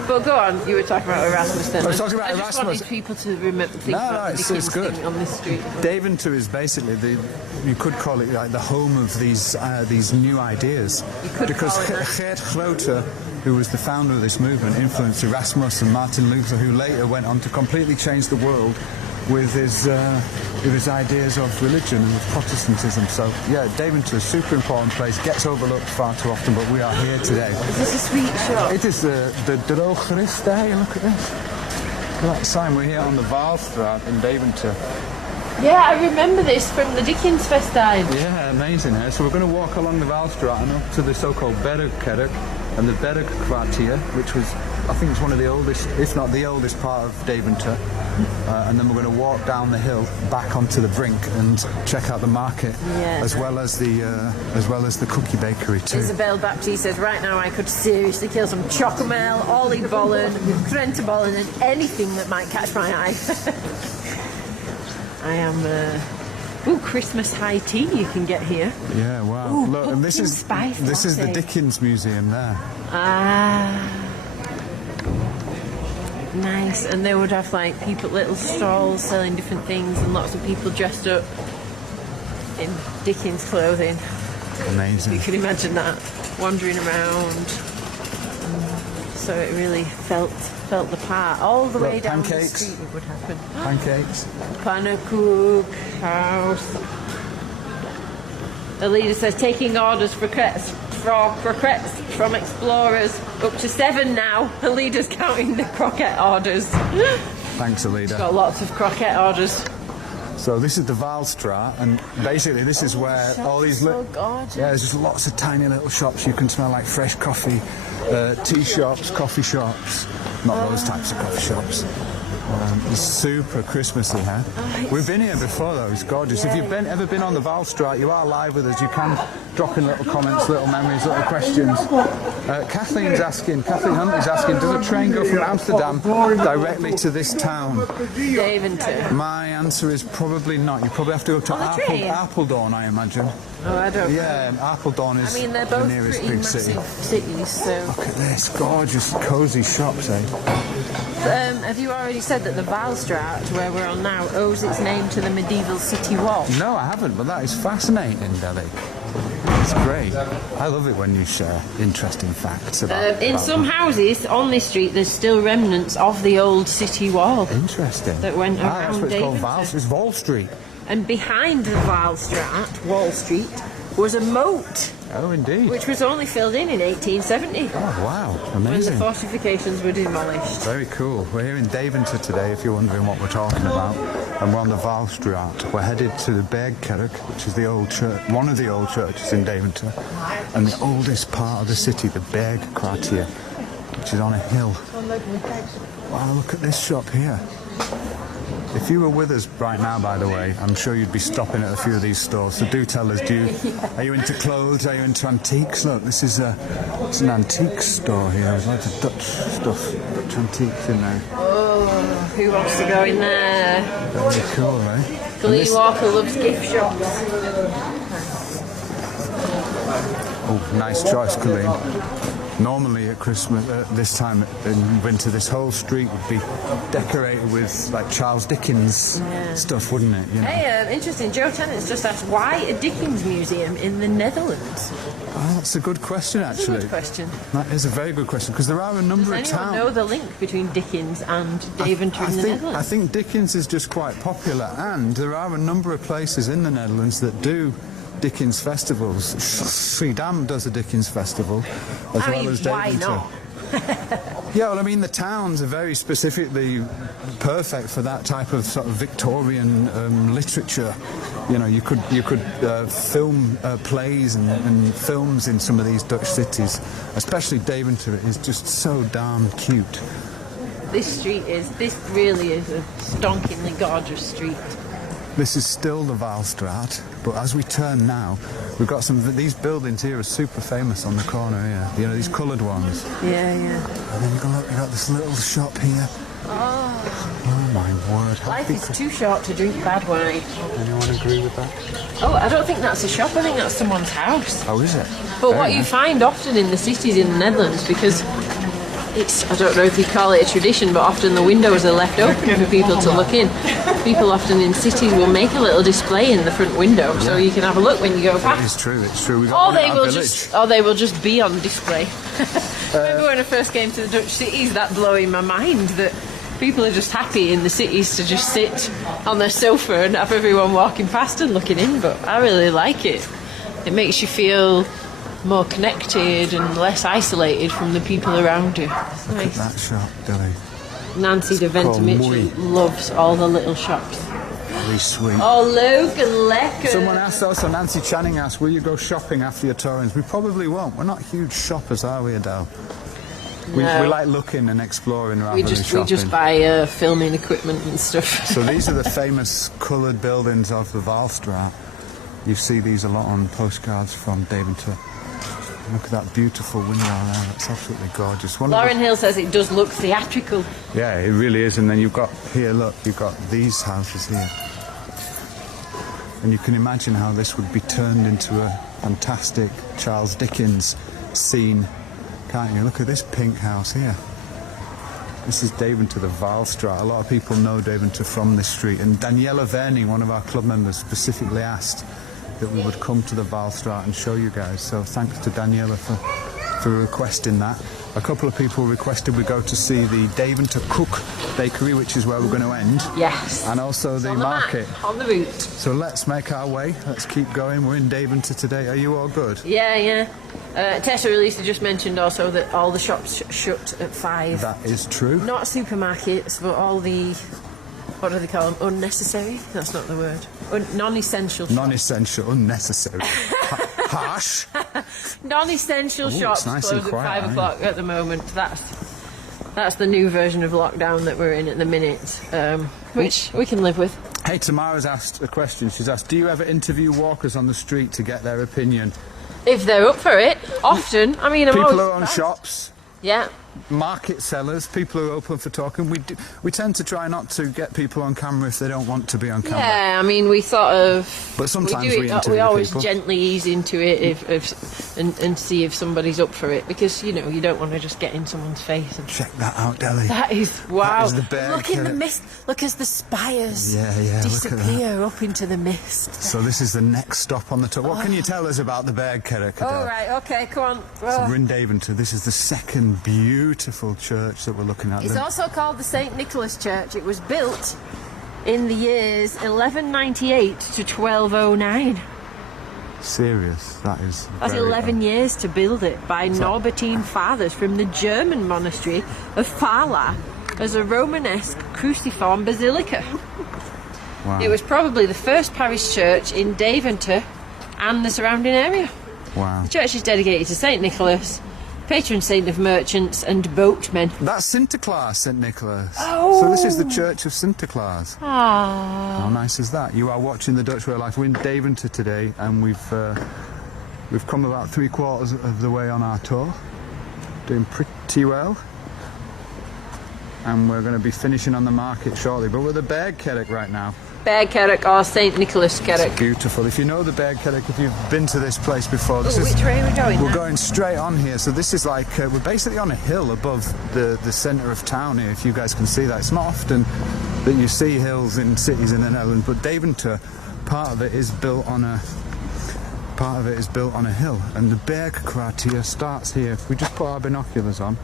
But go on, you were talking about Erasmus then. I was talking about I just Erasmus. wanted people to think No, about the it's Dickens good. thing on this street. Deventer is basically you could call it like the home of these new ideas. could Because call it that. Geert Grote, who was the founder of this movement, influenced Erasmus and Martin Luther, who later went on to completely change the world with his ideas of religion and of Protestantism. So yeah, Deventer is a super important place, gets overlooked far too often, but we are here today. Is this a sweet shop? It is the drogerist there, look at this. Look at that sign, we're here on the Valstraat in Deventer. Yeah, I remember this from the Dickens Festijn. Yeah, amazing. So we're going to walk along the Valstraat and up to the so-called Bergkerk, and the Bergkwartier, which was, I think it's one of the oldest, if not the oldest part of Deventer. And then we're going to walk down the hill back onto the brink and check out the market, as well as the cookie bakery too. Isabel Baptiste says, right now I could seriously kill some chocomel, oliebollen, krentenbollen and anything that might catch my eye. I am... Christmas high tea you can get here. Yeah, wow. Ooh, look, and this is the latte. Dickens Museum there. Nice. And they would have like people, little stalls selling different things, and lots of people dressed up in Dickens clothing. Amazing. You can imagine that, wandering around. So it really felt the part. All the way down the street it would happen. Pancakes. Pannenkoek house. The leader says taking orders for croquettes from explorers. Up to 7 now. The leader's counting the croquette orders. Thanks, Alida. Got lots of croquette orders. So this is the Waalstraat, and basically this is where all these there's just lots of tiny little shops. You can smell like fresh coffee, tea shops, coffee shops. Not those types of coffee shops. It's super Christmassy, huh? We've been here before though, it's gorgeous. If you've ever been on the Waalstraat, you are live with us. You can drop in little comments, little memories, little questions. Kathleen Hunt is asking, does a train go from Amsterdam directly to this town? Deventer. My answer is probably not. You probably have to go to Apeldoorn, I imagine. Oh, I don't know. Yeah, Apeldoorn is they're both the nearest pretty big city. cities, so... Look at this, gorgeous, cosy shops, eh? Have you already said that the Waalstraat, where we're on now, owes its name to the medieval city wall? No, I haven't, but that is fascinating, Delhi. It's great. I love it when you share interesting facts about... in some houses on this street, there's still remnants of the old city wall. Interesting. That went around that's what it's called, Deventer. It's Wall Street. And behind the Waalstraat, Wall Street, was a moat. Oh, indeed. Which was only filled in 1870. Oh, wow. When Amazing. the fortifications were demolished. Very cool. We're here in Deventer today, if you're wondering what we're talking about. And we're on the Waalstraat. We're headed to the Bergkerk, which is the old church, one of the old churches in Deventer. And the oldest part of the city, the Bergkwartier, which is on a hill. Wow, look at this shop here. If you were with us right now, by the way, I'm sure you'd be stopping at a few of these stores. So do tell us, are you into clothes? Are you into antiques? Look, this is it's an antique store here. There's loads of Dutch stuff, Dutch antiques in there. Oh, who wants to go in there? Very cool, eh? Colleen Walker loves gift shops. Oh, nice choice, Colleen. Normally at Christmas, this time in winter, this whole street would be decorated with like Charles Dickens stuff, wouldn't it? You know? Hey, interesting. Joe Tennant's just asked, why a Dickens museum in the Netherlands? Oh, that's a good question, actually. That's a good question. That is a very good question, because there are a number of towns. Does anyone know the link between Dickens and Deventer in the Netherlands? I think Dickens is just quite popular, and there are a number of places in the Netherlands that do Dickens festivals. Schiedam does a Dickens festival, as well as why Deventer. not? Yeah, well, I mean, the towns are very specifically perfect for that type of sort of Victorian literature. You know, you could film plays and films in some of these Dutch cities, especially Deventer. It is just so darn cute. This really is a stonkingly gorgeous street. This is still the Waalstraat, but as we turn now, we've got these buildings here are super famous on the corner here. You know, these coloured ones. Yeah. And then you got this little shop here. Oh my word. Life is too short to drink bad wine. Anyone agree with that? Oh, I don't think that's a shop, I think that's someone's house. Oh, is it? But what you find often in the cities in the Netherlands, because I don't know if you call it a tradition, but often the windows are left open for people to look in. People often in cities will make a little display in the front window, so you can have a look when you go past. It's true. We got They will just be on display. Remember when I first came to the Dutch cities, that blowing my mind, that people are just happy in the cities to just sit on their sofa and have everyone walking past and looking in, but I really like it. It makes you feel more connected and less isolated from the people around you. It's Look nice. at that shop, Dilly. Nancy Deventer Mitchell loves all the little shops. very sweet. Oh, leuk en lekker. Someone asked also, Nancy Channing asked, will you go shopping after your tourings? We probably won't. We're not huge shoppers, are we, Adele? We like looking and exploring rather than shopping. We just buy filming equipment and stuff. So these are the famous coloured buildings of the Waalstraat. You see these a lot on postcards from Deventer. Look at that beautiful window there. That's absolutely gorgeous. Lauren Hill says it does look theatrical. Yeah, it really is. And then you've got here, look, you've got these houses here. And you can imagine how this would be turned into a fantastic Charles Dickens scene, can't you? Look at this pink house here. This is Deventer, the Waalstraat. A lot of people know Deventer from this street. And Daniela Verni, one of our club members, specifically asked that we would come to the Waalstraat and show you guys. So thanks to Daniela for requesting that. A couple of people requested we go to see the Deventer Cook Bakery, which is where we're going to end. Yes. And also the market. On the route. So let's make our way. Let's keep going. We're in Deventer today. Are you all good? Yeah. Tessa Elisa just mentioned also that all the shops shut at 5. That is true. Not supermarkets, but all the, what do they call them? Unnecessary? That's not the word. Non-essential shops. Non-essential, unnecessary. Harsh. Non-essential shops nice close at 5 o'clock at the moment. That's the new version of lockdown that we're in at the minute, which we can live with. Hey, Tamara's asked a question. She's asked, do you ever interview walkers on the street to get their opinion? If they're up for it, often. I mean, people who own shops. Yeah. Market sellers, people who are open for talking. We tend to try not to get people on camera if they don't want to be on camera. Yeah, I mean, we sort of. But sometimes we interview we always people. gently ease into it and see if somebody's up for it, because you don't want to just get in someone's face. And check that out, Deli. That is wow. That is the bear. Look in the mist. Look as the spires disappear up into the mist. So this is the next stop on the tour. What can you tell us about the Bergkerk? All right, okay, come on. So we're in Deventer. This is the second beautiful church that we're looking at. It's also called the St. Nicholas Church. It was built in the years 1198 to 1209. Serious? That's 11 years to build it by Norbertine fathers from the German monastery of Fala as a Romanesque cruciform basilica. Wow. It was probably the first parish church in Deventer and the surrounding area. Wow. The church is dedicated to St. Nicholas, patron saint of merchants and boatmen. That's Sinterklaas, St. Nicholas. Oh. So this is the Church of Sinterklaas. Ah. How nice is that? You are watching the Dutch Way of Life. We're in Deventer today, and we've come about 3/4 of the way on our tour. Doing pretty well. And we're going to be finishing on the market shortly. But we're at the Bergkerk right now. Bergkerk or St. Nicholas Kerk. It's beautiful. If you know the Bergkerk, if you've been to this place before, Which way are we going? We're going straight on here. So this is like we're basically on a hill above the centre of town here. If you guys can see that, it's not often that you see hills in cities in the Netherlands, but Deventer, part of it is built on a hill, and the Bergkwartier starts here. If we just put our binoculars on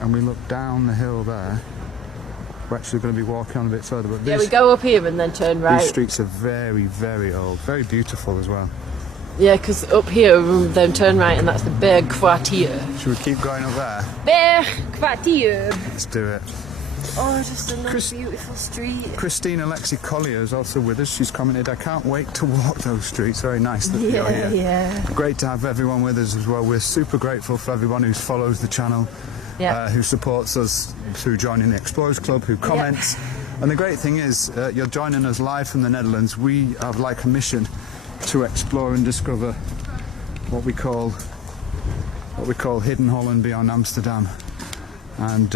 and we look down the hill there. We're actually going to be walking on a bit further, but we go up here and then turn right. These streets are very, very old, very beautiful as well. Yeah, because up here, then turn right, and that's the Bergkwartier. Should we keep going up there? Bergkwartier. Let's do it. Oh, just another beautiful street. Christine Alexi Collier is also with us. She's commented, I can't wait to walk those streets. Very nice that you're here. Yeah. Great to have everyone with us as well. We're super grateful for everyone who follows the channel. Yeah. Who supports us through joining the Explorers Club, who comments. And the great thing is, you're joining us live from the Netherlands. We have like a mission to explore and discover what we call hidden Holland beyond Amsterdam. And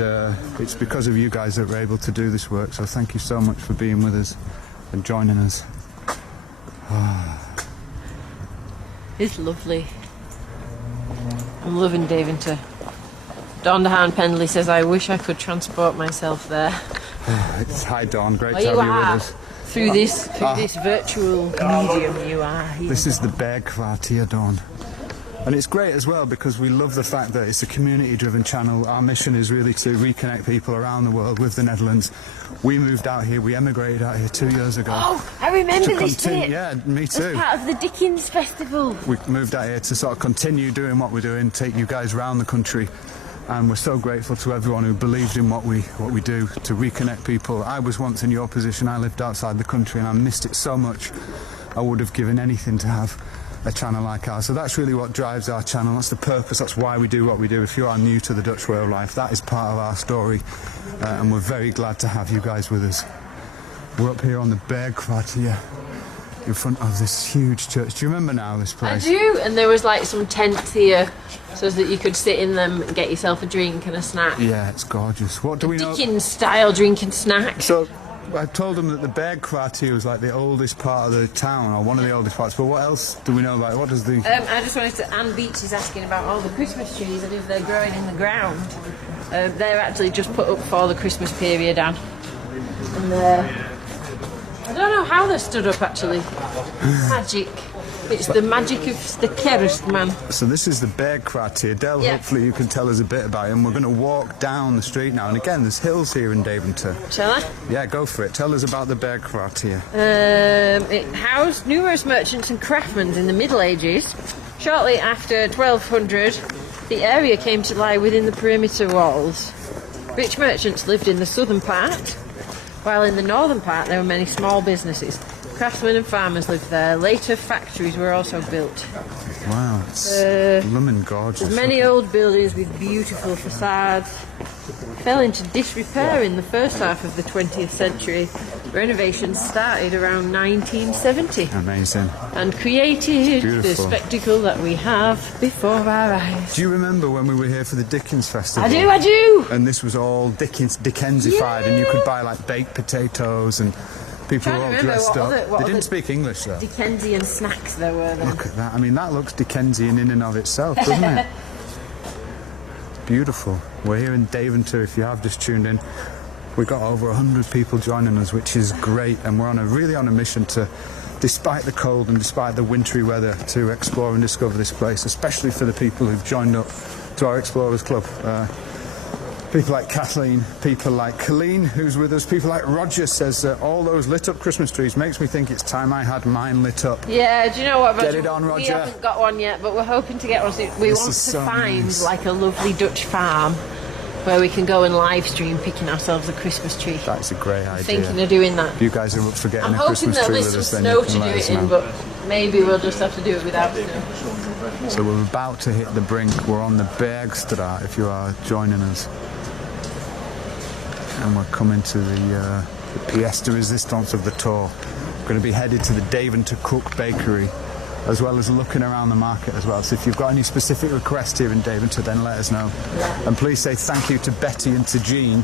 it's because of you guys that we're able to do this work. So thank you so much for being with us and joining us. It's lovely. I'm loving Deventer. Don DeHaan Pendley says, I wish I could transport myself there. Hi Don, great to you have you are. with us. Through this virtual medium you are here. This is the Bergkwartier, Don. And it's great as well because we love the fact that it's a community-driven channel. Our mission is really to reconnect people around the world with the Netherlands. We moved out here, we emigrated out here 2 years ago. Oh, I remember this bit. Yeah, me too. As part of the Dickens Festival. We moved out here to sort of continue doing what we're doing, take you guys around the country. and we're so grateful to everyone who believed in what we do to reconnect people. I was once in your position. I lived outside the country and I missed it so much. I would have given anything to have a channel like ours. So that's really what drives our channel. That's the purpose. That's why we do what we do. If you are new to the Dutch way of life, that is part of our story, and we're very glad to have you guys with us. We're up here on the Bergkwartier in front of this huge church. Do you remember now this place? I do, and there was like some tents here so that you could sit in them and get yourself a drink and a snack. Yeah, it's gorgeous. What do we know? Dickens style drink and snack. So I told them that the Bergkwartier was like the oldest part of the town, or one of the oldest parts, but what else do we know about it? What does the... I just wanted to... Anne Beach is asking about all the Christmas trees and if they're growing in the ground. They're actually just put up for the Christmas period, Anne. And I don't know how they're stood up, actually. Magic. It's the magic of the Kerstman. So this is the Bergkwartier. Adele, Yeah. hopefully you can tell us a bit about it. And we're going to walk down the street now. And again, there's hills here in Deventer. Shall I? Yeah, go for it. Tell us about the Bergkwartier. It housed numerous merchants and craftsmen in the Middle Ages. Shortly after 1200, the area came to lie within the perimeter walls. Rich merchants lived in the southern part, while in the northern part there were many small businesses. Craftsmen and farmers lived there. Later factories were also built. Wow, it's blooming gorgeous. There's many old buildings with beautiful facades. Fell into disrepair in the first half of the 20th century. Renovations started around 1970 Amazing. and created the Beautiful. spectacle that we have before our eyes. Do you remember when we were here for the Dickens festival? I do! And this was all Dickensified, and you could buy like baked potatoes, and people were all dressed up. They didn't speak English though. Dickensian snacks there were then. Look at that. I mean, that looks Dickensian in and of itself, doesn't it? Beautiful. We're here in Deventer, if you have just tuned in. We've got over 100 people joining us, which is great, and we're really on a mission to, despite the cold and despite the wintry weather, to explore and discover this place, especially for the people who've joined up to our Explorers Club. People like Kathleen, people like Colleen, who's with us, people like Roger says all those lit up Christmas trees makes me think it's time I had mine lit up. Yeah, do you know what, Roger? Get it on, Roger. We haven't got one yet, but we're hoping to get one soon. We This want is to so find nice. like a lovely Dutch farm where we can go and live stream picking ourselves a Christmas tree. That's a great idea. Thinking of doing that. If you guys are up for getting I'm a hoping Christmas there'll tree be with some us, then snow you to can do let it us in, know. but maybe we'll just have to do it without snow. So we're about to hit the brink. We're on the Bergstraat, if you are joining us. And we're coming to the pièce de résistance of the tour. We're going to be headed to the Deventer Cook Bakery, as well as looking around the market as well. So if you've got any specific requests here in Deventer, then let us know. And please say thank you to Betty and to Jean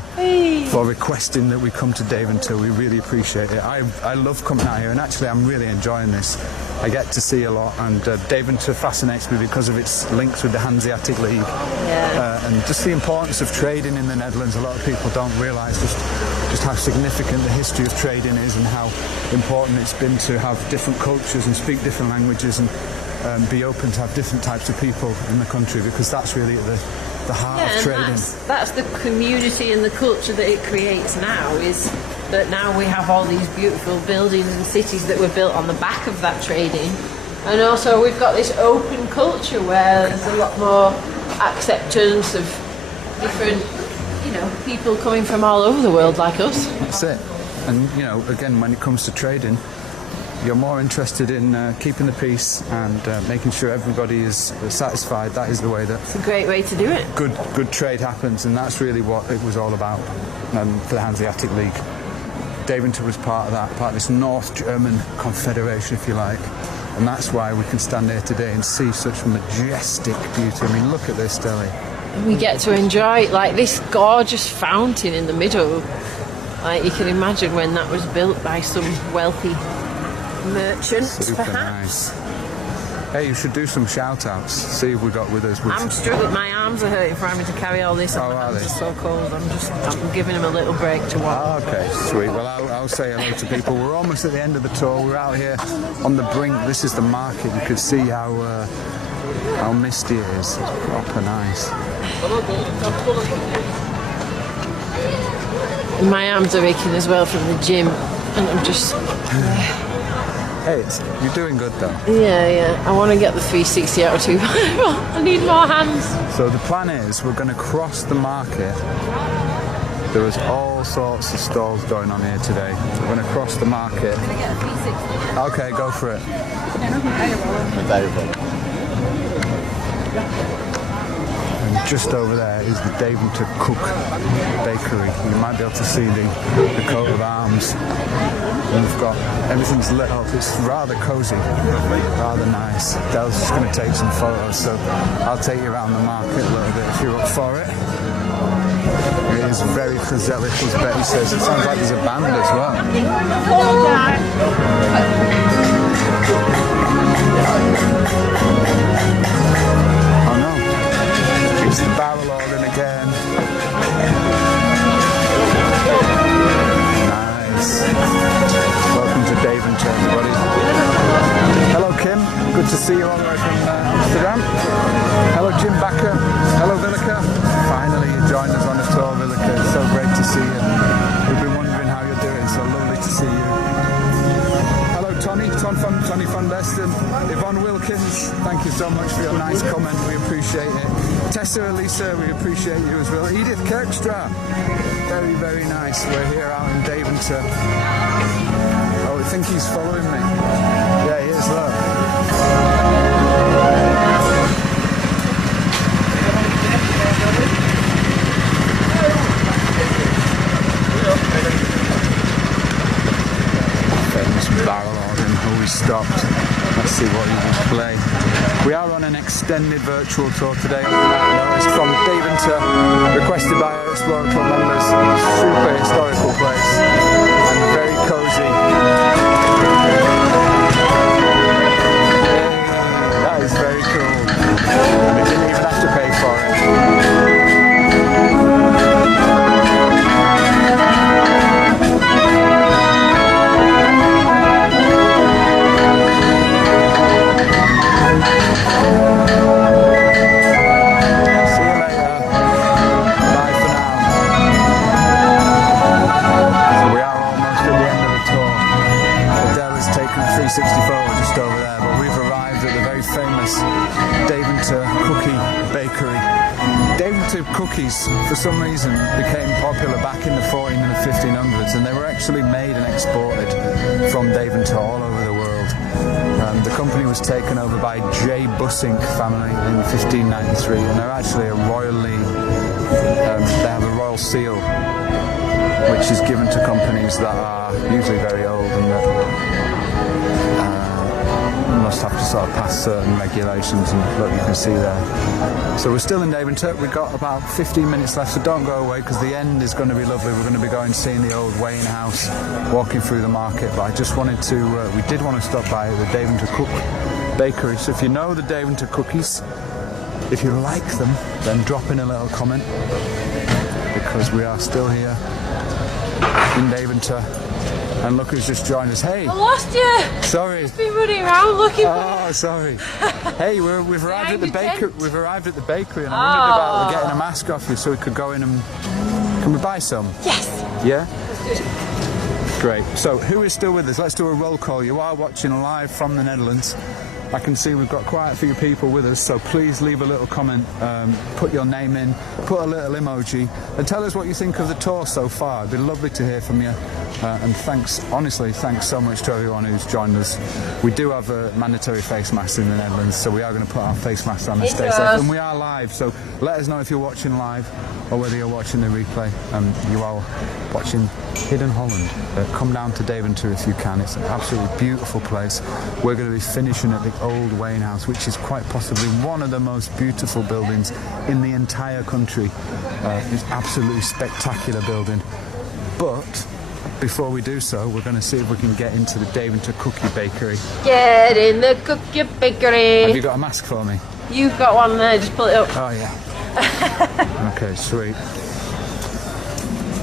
for requesting that we come to Deventer. We really appreciate it. I love coming out here, and actually I'm really enjoying this. I get to see a lot, and Deventer fascinates me because of its links with the Hanseatic League. And just the importance of trading in the Netherlands. A lot of people don't realise just how significant the history of trading is, and how important it's been to have different cultures and speak different languages, and be open to have different types of people in the country, because that's really at the heart of And trading. that's the community and the culture that it creates now, is that now we have all these beautiful buildings and cities that were built on the back of that trading. And also we've got this open culture where there's a lot more acceptance of different, people coming from all over the world like us. That's it. And, again, when it comes to trading, you're more interested in keeping the peace and making sure everybody is satisfied. That is the way that It's a great way to do it. good trade happens, and that's really what it was all about for the Hanseatic League. Deventer was part of that, part of this North German Confederation, if you like, and that's why we can stand here today and see such majestic beauty. I mean, look at this, Deli. We get to enjoy like this gorgeous fountain in the middle. Like you can imagine when that was built by some wealthy merchants, Super perhaps. nice. Hey, you should do some shout-outs. See if we got with us. I'm struggling. My arms are hurting for having to carry all this. Oh, My are hands they? are so cold. I'm giving them a little break to walk. Oh, okay, sweet. Well, I'll say hello to people. We're almost at the end of the tour. We're out here on the brink. This is the market. You can see how misty it is. It's proper nice. My arms are aching as well from the gym, and I'm just. Hey, you're doing good though. Yeah. I want to get the 360 out of 2. I need more hands. So the plan is we're going to cross the market. There is all sorts of stalls going on here today. We're going to cross the market. Can I get a 360? Okay, go for it. And just over there is the Deventer Cook Bakery. You might be able to see the coat of arms. And we've got, everything's lit up. It's rather cosy, rather nice. Dell's just going to take some photos, so I'll take you around the market a little bit if you're up for it. It is very gezellig, as Betty says. It sounds like there's a band as well. Oh no, it's the barrel organ again. Nice. Welcome to Deventer, everybody. Hello, Kim. Good to see you all the way from Amsterdam. Hello, Jim Bakker. Hello, Villeke. Finally, you joined us on the tour, Villeke. It's so great to see you. We've been wondering how you're doing, so lovely to see you. Hello, Tony van Vesten. Yvonne Wilkins, thank you so much for your nice comment. We appreciate it. Tessa Elisa, we appreciate you as well. Edith Kerkstra, very, very nice. We're here out in Deventer. Oh, I think he's following me. Yeah, he is, look. Famous barrel organ, always stopped. Let's see what he will play. We are on an extended virtual tour today. It's from Deventer, requested by our Explorer Club members. Super historical place and very cosy. That is very cool. And we didn't even have to pay for it. Just over there, but we've arrived at the very famous Deventer Cookie Bakery. Deventer cookies, for some reason, became popular back in the 14 and the 1500s, and they were actually made and exported from Deventer all over the world. The company was taken over by J. Bussink family in 1593, and they're actually a royally, they have a royal seal, which is given to companies that are usually very old and that must have to sort of pass certain regulations, and look, you can see there. So we're still in Deventer. We've got about 15 minutes left, so don't go away because the end is going to be lovely. We're going to be going seeing the old weighing house, walking through the market, but I just wanted to, we did want to stop by the Deventer Cook Bakery. So if you know the Deventer cookies, if you like them, then drop in a little comment, because we are still here in Deventer. And look who's just joined us. Hey! I lost you! Sorry. Just been running around looking for Oh, sorry. Hey, we've arrived at the bakery. We've arrived at the bakery, and I wondered about getting a mask off you so we could go in and. Can we buy some? Yes. Yeah. Great. So, who is still with us? Let's do a roll call. You are watching live from the Netherlands. I can see we've got quite a few people with us, so please leave a little comment, put your name in, put a little emoji, and tell us what you think of the tour so far. It'd be lovely to hear from you. And thanks, honestly, thanks so much to everyone who's joined us. We do have a mandatory face mask in the Netherlands, so we are going to put our face masks on and stay safe. And we are live, so let us know if you're watching live or whether you're watching the replay. You are watching Hidden Holland. Come down to Deventer if you can. It's an absolutely beautiful place. We're going to be finishing at the old weighing house, which is quite possibly one of the most beautiful buildings in the entire country. It's absolutely spectacular building. But before we do so, we're going to see if we can get into the Deventer Cookie Bakery. Get in the cookie bakery. Have you got a mask for me? You've got one there, just pull it up. Oh, yeah. Okay, sweet.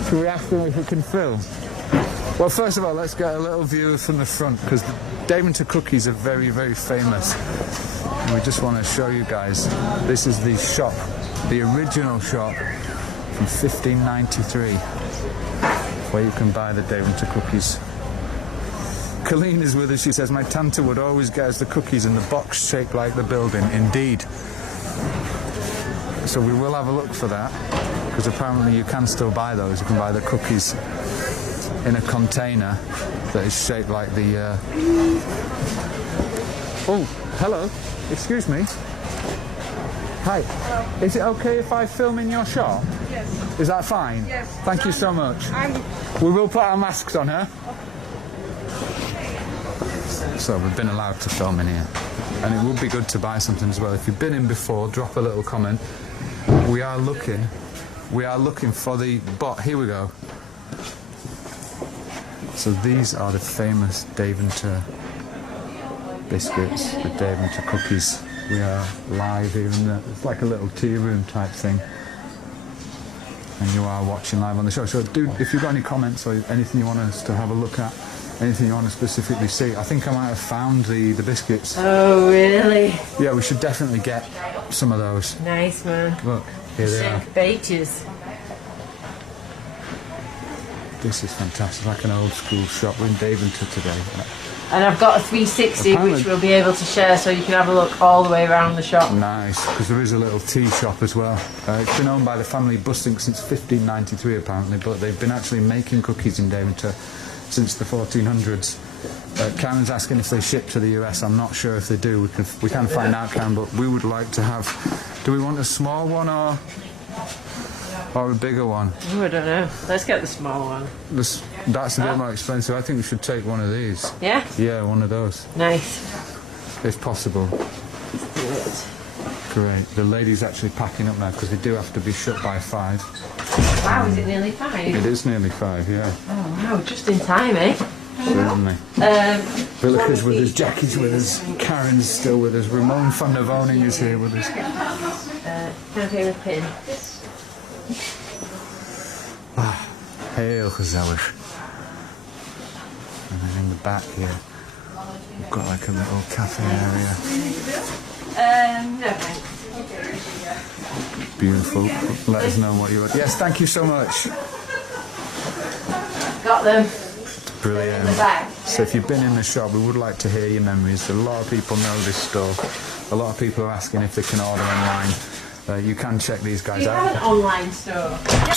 Should we ask them if we can film? Well, first of all, let's get a little view from the front, because the Deventer cookies are very, very famous. And we just want to show you guys. This is the shop, the original shop from 1593. Where you can buy the Deventer cookies. Colleen is with us. She says, my tante would always get us the cookies in the box shaped like the building. Indeed. So we will have a look for that, because apparently you can still buy those. You can buy the cookies in a container that is shaped like the... Oh, hello. Excuse me. Hi. Is it okay if I film in your shop? Yes. Is that fine? Yes. Thank you so much. We will put our masks on, huh? So we've been allowed to film in here. And it would be good to buy something as well. If you've been in before, drop a little comment. We are looking for the bot. Here we go. So these are the famous Deventer biscuits, the Deventer cookies. We are live here in the, it's like a little tea room type thing. And you are watching live on the show. So do, if you've got any comments or anything you want us to have a look at, anything you want to specifically see, I think I might have found the biscuits. Oh, really? Yeah, we should definitely get some of those. Nice, man. Look, here they are. Beaches. This is fantastic, like an old school shop. We're in Deventer today. And I've got a 360 Apparently. which we'll be able to share, so you can have a look all the way around the shop. Nice, because there is a little tea shop as well. It's been owned by the family Busting since 1593 apparently, but they've been actually making cookies in Deventer since the 1400s. Karen's asking if they ship to the US. I'm not sure if they do. We can find out, Karen, but we would like to have... Do we want a small one or a bigger one? Oh, I don't know. Let's get the small one. That's a bit more expensive. I think we should take one of these. Yeah? Yeah, one of those, Nice. if possible. Let's do it. Great. The lady's actually packing up now because they do have to be shut by 5. Wow, is it nearly 5? It is nearly 5, yeah. Oh, wow, just in time, eh? Certainly. Villica's with us, Jackie's with us, Karen's still with us, Ramon van der Woning is here with us. Can I hear a pin? Heel gezellig. And then in the back here, we've got like a little cafe area. No thanks. Beautiful. Let us know what you want. Yes, thank you so much. Got them. Brilliant. In the back. So if you've been in the shop, we would like to hear your memories. A lot of people know this store. A lot of people are asking if they can order online. You can check these guys Do you out. have an online store? Yeah.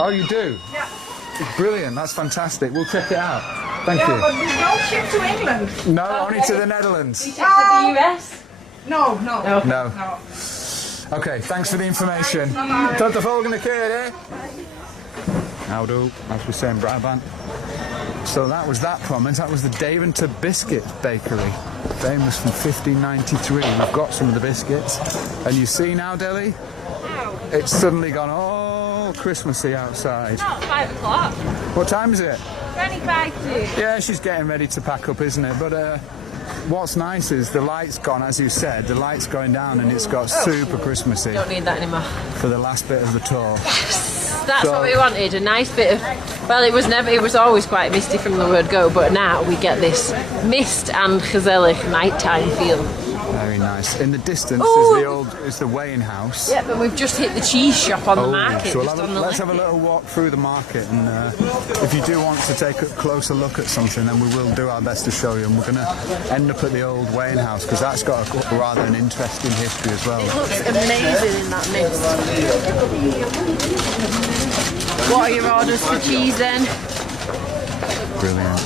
Oh, you do? Yeah. Brilliant, that's fantastic. We'll check it out. Thank Yeah, you. but we don't ship to England. No, only to the Netherlands. Do you ship to the US? No. No. Okay, thanks for the information. Tot de volgende keer, eh? Houdoe, as we say in Brabant. So that was that promise. That was the Deventer Biscuit Bakery, famous from 1593. We've got some of the biscuits. And you see now, Delhi? It's suddenly gone all Christmassy outside. Not 5 o'clock. What time is it? 25 to. Yeah, she's getting ready to pack up, isn't it? But what's nice is the light's gone, as you said. The light's going down and it's got super Christmassy Don't need that anymore. for the last bit of the tour. That's So- what we wanted, a nice bit of... Well, it was always quite misty from the word go, but now we get this mist and gezellig nighttime feel. Very nice. In the distance Ooh. is the weighing house. Yeah, but we've just hit the cheese shop on the market. so just on the let's have a left. little walk through the market, and if you do want to take a closer look at something, then we will do our best to show you. And we're going to end up at the old weighing house because that's got rather an interesting history as well. It looks amazing in that mist. What are your orders for cheese then? Brilliant.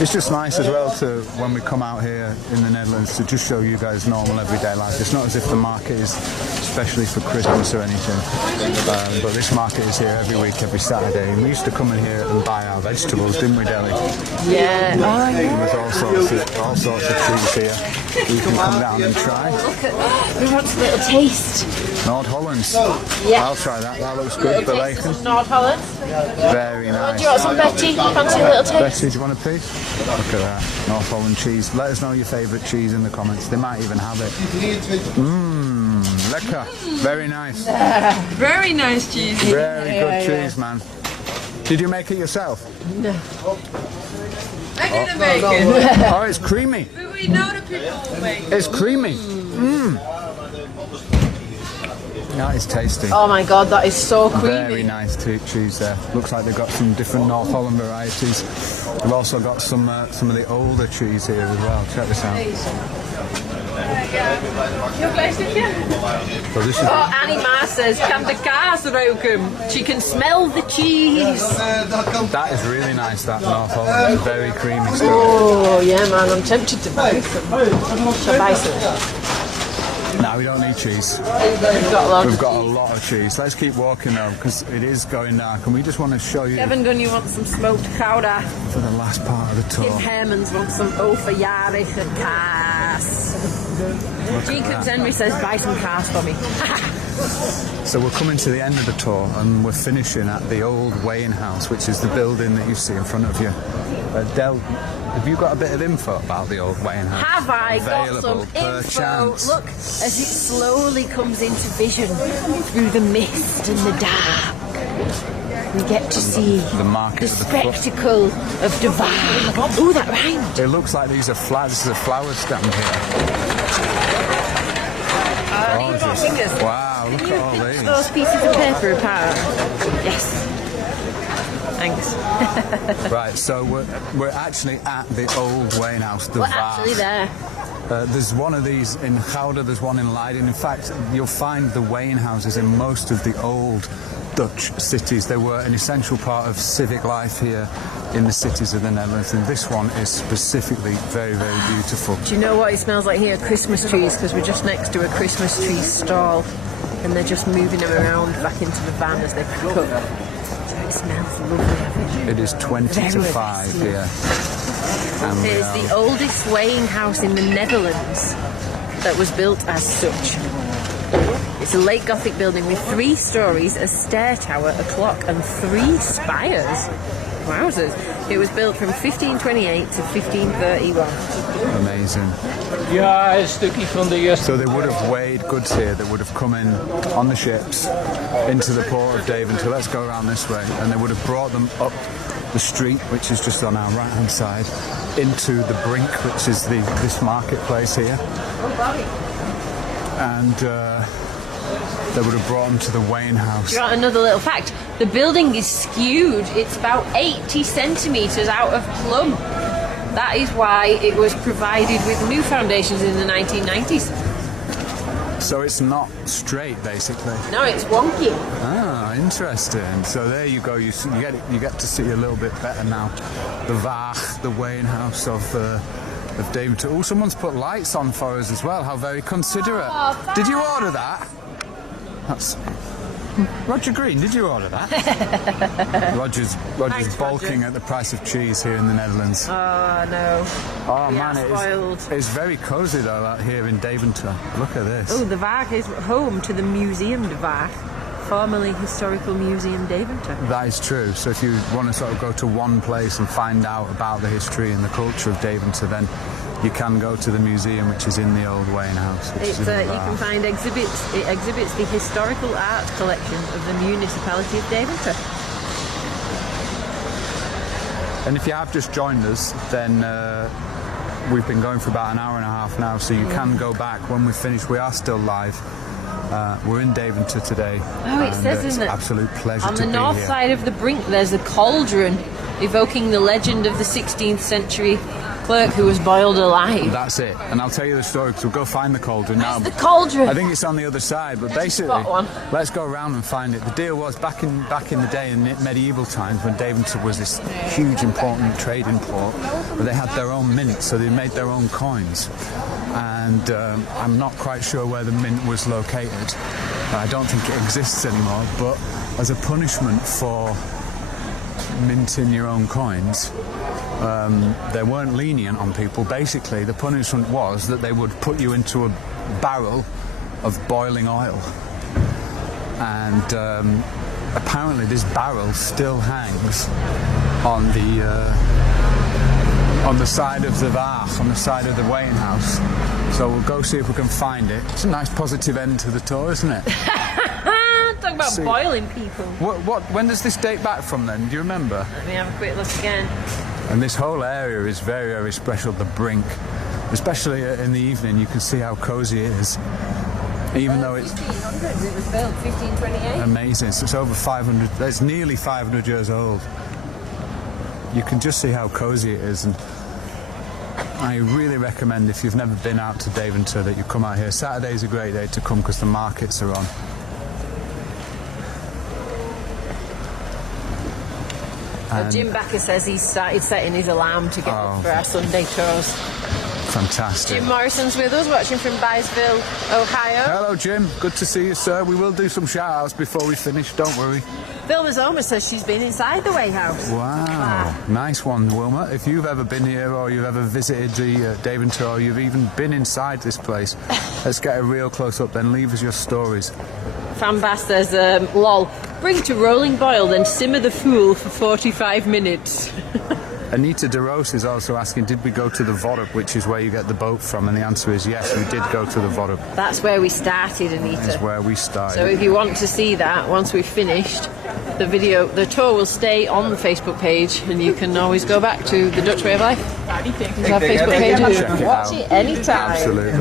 It's just nice as well to, when we come out here in the Netherlands, to just show you guys normal everyday life. It's not as if the market is especially for Christmas or anything, but this market is here every week, every Saturday. And we used to come in here and buy our vegetables, didn't we, Deli? Yeah. Oh, yeah. There's all sorts of trees here you can come down and try. Look at that. We want a little taste. Nord Hollands. Yeah. I'll try that. That looks good. The Taste bacon. some Nord Holland. Very nice. Do you want some Betty? Fancy a little taste? Betty, do you want a piece? Look at that. North Holland cheese. Let us know your favourite cheese in the comments. They might even have it. Mmm, lekker. Very nice. Very nice cheese. Very good cheese, man. Did you make it yourself? No. I didn't make it. Oh, it's creamy. But we know the people who make it. It's creamy. Mmm. That is tasty. Oh my god, that is so creamy. Very nice cheese there. Looks like they've got some different North Holland varieties. They've also got some of the older cheese here as well. Check this out. So this is Annie Ma says, can de kaas ruiken? She can smell the cheese. that is really nice. That North Holland is very creamy stuff. Oh yeah, man, I'm tempted to buy some. Shall I buy some? No, we don't need cheese. We've got loads. We've got a lot of cheese. Let's keep walking though, because it is going dark, and we just want to show you Kevin Gunn, you want some smoked chowder? for the last part of the Tim tour. Hermans wants some overjarige kaas. Jacobs Henry says, buy some kaas for me. So we're coming to the end of the tour, and we're finishing at the old weighing house, which is the building that you see in front of you. Del, have you got a bit of info about the old weighing house? Have I got Available some per info? chance? Look, as it slowly comes into vision through the mist and the dark, we get to see the market the of the foot. spectacle of the Waag. Ooh, that rhymed. It looks like these are flowers. This is a flower stand here. You've got fingers. Wow, look Can you at all pinch these. those pieces of paper apart? Yes. Thanks. Right, so we're actually at the old weighing house, the We're Waag. actually there. There's one of these in Gouda, there's one in Leiden. In fact, you'll find the weighing houses in most of the old Dutch cities. They were an essential part of civic life here in the cities of the Netherlands, and this one is specifically very, very beautiful. Do you know what it smells like here? Christmas trees, because we're just next to a Christmas tree stall, and they're just moving them around back into the van as they pick up. It smells lovely, I think. It is 20 to Very 5 here. And we It is are- the oldest weighing house in the Netherlands that was built as such. It's a late Gothic building with 3 stories, a stair tower, a clock, and 3 spires. Wowzers. It was built from 1528 to 1531. Amazing. Ja, een stukje van de eerste. So they would have weighed goods here that would have come in on the ships into the port of Deventer. Let's go around this way. And they would have brought them up the street, which is just on our right-hand side, into the brink, which is this marketplace here. And they would have brought them to the weighing house. Do you want another little fact? The building is skewed. It's about 80 centimetres out of plumb. That is why it was provided with new foundations in the 1990s. So it's not straight, basically. No, it's wonky. Ah, interesting. So there you go. You get to see a little bit better now. The Waag, the weighing house of Deventer. Oh, someone's put lights on for us as well. How very considerate. Oh, Did you order that? That's Roger Green. Did you order that? Roger's Thanks, balking Roger. at the price of cheese here in the Netherlands. Oh, no. Oh We man, are it spoiled. is, it's very cosy though out here in Deventer. Look at this. Oh, the Waag is home to the Museum de Waag, formerly Historical Museum Deventer. That is true. So if you want to sort of go to one place and find out about the history and the culture of Deventer, then you can go to the museum, which is in the old weighing house. Which It's, is in you the can Waag. find exhibits. It exhibits the historical art collection of the municipality of Deventer. And if you have just joined us, then we've been going for about an hour and a half now, so you can go back when we finish. We are still live. We're in Deventer today. Oh, it and, says, it's isn't an it? absolute pleasure On to the be north here. side of the brink, there's a cauldron evoking the legend of the 16th century clerk who was boiled alive. That's it. And I'll tell you the story, because we'll go find the cauldron now. The cauldron. I think it's on the other side, but basically, spot one. let's go around and find it. The deal was back in the day in medieval times when Deventer was this huge important trading port, but they had their own mint, so they made their own coins. And I'm not quite sure where the mint was located. I don't think it exists anymore, but as a punishment for minting your own coins, they weren't lenient on people. Basically, the punishment was that they would put you into a barrel of boiling oil. And apparently this barrel still hangs on the side of the Waag, on the side of the weighing house. So we'll go see if we can find it. It's a nice positive end to the tour, isn't it? Talk about See. boiling people. When does this date back from then? Do you remember? Let me have a quick look again. And this whole area is very, very special, the brink. Especially in the evening, you can see how cosy it is. even though it's 1500s. It was built 1528. amazing. So it's over 500. It's nearly 500 years old. You can just see how cozy it is, and I really recommend, if you've never been out to Deventer, that you come out here. Saturday's a great day to come because the markets are on. Jim Backer says he's started setting his alarm to get up for our Sunday tours. Fantastic. Jim Morrison's with us, watching from Byesville, Ohio. Hello, Jim. Good to see you, sir. We will do some shout-outs before we finish, don't worry. Vilma Zoma says she's been inside the Waag house. Wow. Nice one, Wilma. If you've ever been here, or you've ever visited the Deventer, or you've even been inside this place, let's get a real close-up, then leave us your stories. Fan Bass says, lol, bring to rolling boil, then simmer the fool for 45 minutes. Anita DeRose is also asking, did we go to the Vodop, which is where you get the boat from? And the answer is yes, we did go to the Vodop. That's where we started, Anita. That's where we started. So if you want to see that, once we've finished, the tour will stay on the Facebook page, and you can always go back to the Dutch Way of Life. It's our Facebook page, and you can watch it anytime. Absolutely.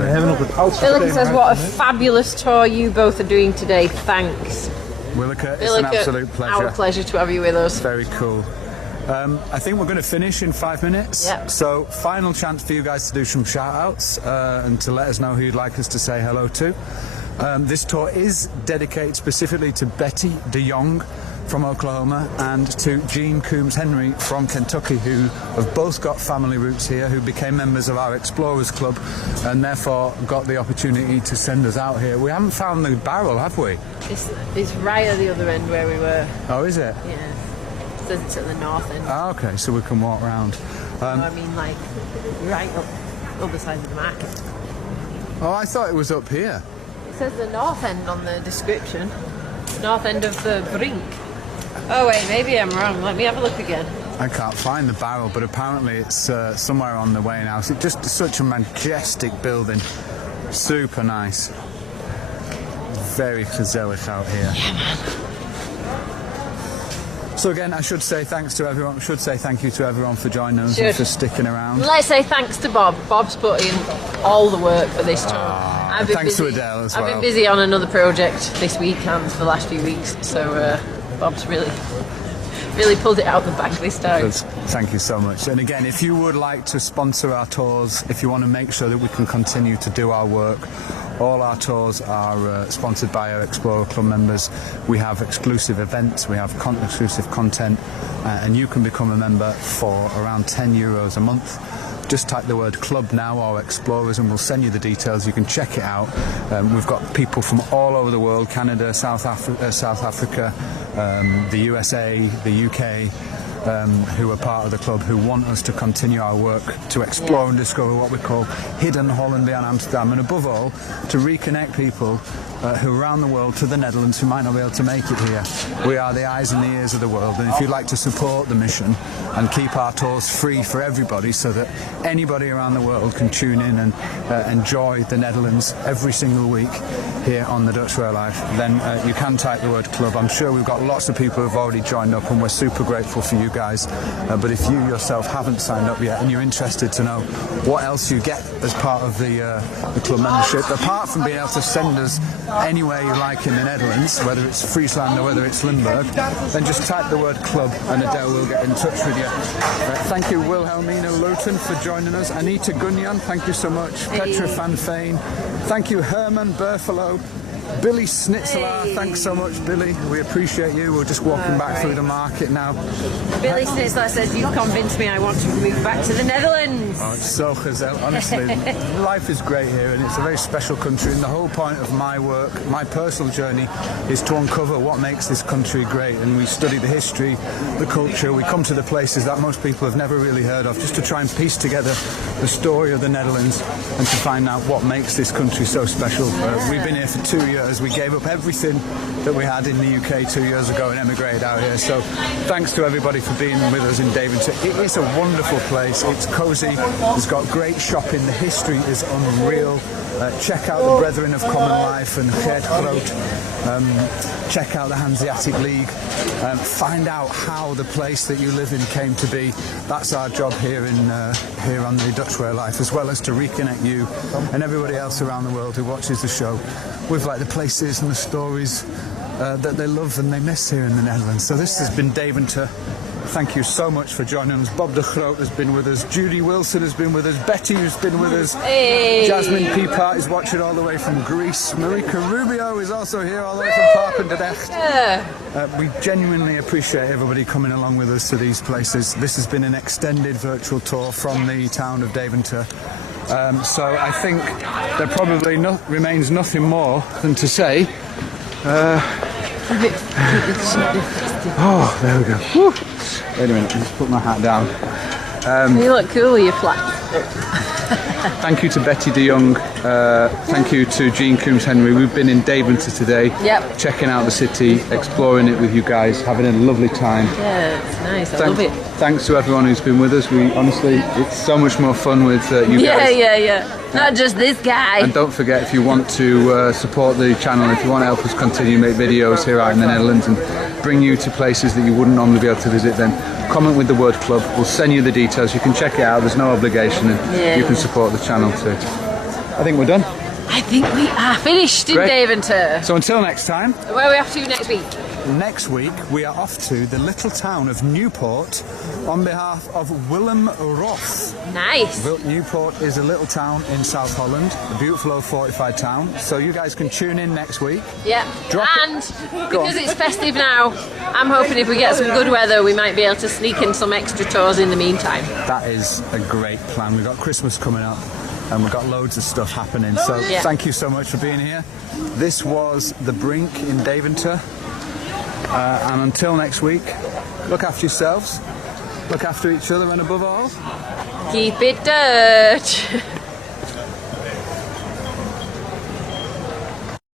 Philip says, what a fabulous tour you both are doing today. Thanks. Willika, it's an absolute pleasure. Our pleasure to have you with us. Very cool. I think we're going to finish in 5 minutes. Yep. So final chance for you guys to do some shout-outs and to let us know who you'd like us to say hello to. This tour is dedicated specifically to Betty DeYoung from Oklahoma and to Jean Coombs Henry from Kentucky, who have both got family roots here, who became members of our Explorers Club and therefore got the opportunity to send us out here. We haven't found the barrel, have we? It's right at the other end where we were. Oh, is it? Yeah. It says it's at the north end. Ah, okay, so we can walk round. I mean, like, right up other side of the market. Oh, I thought it was up here. It says the north end on the description. North end of the brink. Oh wait, maybe I'm wrong. Let me have a look again. I can't find the barrel, but apparently it's somewhere on the way now. So it's just such a majestic building. Super nice. Very gezellig out here. Yeah, man. So again, I should say thanks to everyone. Should say thank you to everyone for joining us and for sticking around. Let's say thanks to Bob. Bob's put in all the work for this tour. Thanks to Adele as well. I've been busy on another project this week and for the last few weeks, so Bob's really pulled it out the bag this time. Thank you so much. And again, if you would like to sponsor our tours, if you want to make sure that we can continue to do our work, all our tours are sponsored by our Explorer Club members. We have exclusive events, we have exclusive content, and you can become a member for around €10 a month. Just type the word club now or Explorers and we'll send you the details. You can check it out. We've got people from all over the world, Canada, South Africa, the USA, the UK, who are part of the club, who want us to continue our work to explore and discover what we call hidden Holland beyond Amsterdam, and above all to reconnect people who are around the world to the Netherlands who might not be able to make it here. We are the eyes and the ears of the world, and if you'd like to support the mission and keep our tours free for everybody so that anybody around the world can tune in and enjoy the Netherlands every single week here on the Dutch Way of Life, then you can type the word club. I'm sure we've got lots of people who've already joined up and we're super grateful for you guys, but if you yourself haven't signed up yet and you're interested to know what else you get as part of the club membership, apart from being able to send us anywhere you like in the Netherlands, whether it's Friesland or whether it's Limburg, then just type the word club and Adele will get in touch with you. Thank you Wilhelmina Luton for joining us, Anita Gunyan, thank you so much, Petra van Veen, thank you Herman Berfelo, Billy Schnitzelaar, thanks so much Billy, we appreciate you. We're just walking back through the market now. Billy Schnitzelaar says, you've convinced me I want to move back to the Netherlands. Oh, it's so gezellig. Honestly, life is great here and it's a very special country, and the whole point of my work, my personal journey, is to uncover what makes this country great, and we study the history, the culture, we come to the places that most people have never really heard of, just to try and piece together the story of the Netherlands and to find out what makes this country so special. We've been here for 2 years. We gave up everything that we had in the UK 2 years ago and emigrated out here. So thanks to everybody for being with us in Deventer. It is a wonderful place. It's cosy. It's got great shopping. The history is unreal. Check out the Brethren of Common Life and Geert. Check out the Hanseatic League. Find out how the place that you live in came to be. That's our job here on the Dutch Way of Life, as well as to reconnect you and everybody else around the world who watches the show with like the places and the stories that they love and they miss here in the Netherlands. So this has been Deventer. Thank you so much for joining us. Bob de Groot has been with us. Judy Wilson has been with us. Betty has been with us. Hey. Jasmine Peapart is watching all the way from Greece. Marika Rubio is also here all the way from Papendrecht. Yeah. We genuinely appreciate everybody coming along with us to these places. This has been an extended virtual tour from the town of Deventer. So I think there probably remains nothing more than to say. Oh, there we go. Whew. Wait a minute, I'll just put my hat down. You look cool with your flat. Thank you to Betty de Jong. Thank you to Jean Coombs Henry. We've been in Deventer today. Yep. Checking out the city, exploring it with you guys, having a lovely time. Yeah, it's nice. I love it. Thanks to everyone who's been with us. We honestly, it's so much more fun with you guys. Yeah. Not just this guy. And don't forget, if you want to support the channel, if you want to help us continue to make videos here out in the Netherlands and bring you to places that you wouldn't normally be able to visit, then comment with the word club. We'll send you the details. You can check it out. There's no obligation, and you can support the channel too. I think we're done. I think we are finished in Deventer. So until next time. Where are we off to next week? Next week we are off to the little town of Newport on behalf of Willem Roth. Nice. Newport is a little town in South Holland, a beautiful old fortified town. So you guys can tune in next week. Yeah. And because it's festive now, I'm hoping if we get some good weather, we might be able to sneak in some extra tours in the meantime. That is a great plan. We've got Christmas coming up and we've got loads of stuff happening. So thank you so much for being here. This was The Brink in Deventer. And until next week, look after yourselves, look after each other, and above all, keep it Dutch.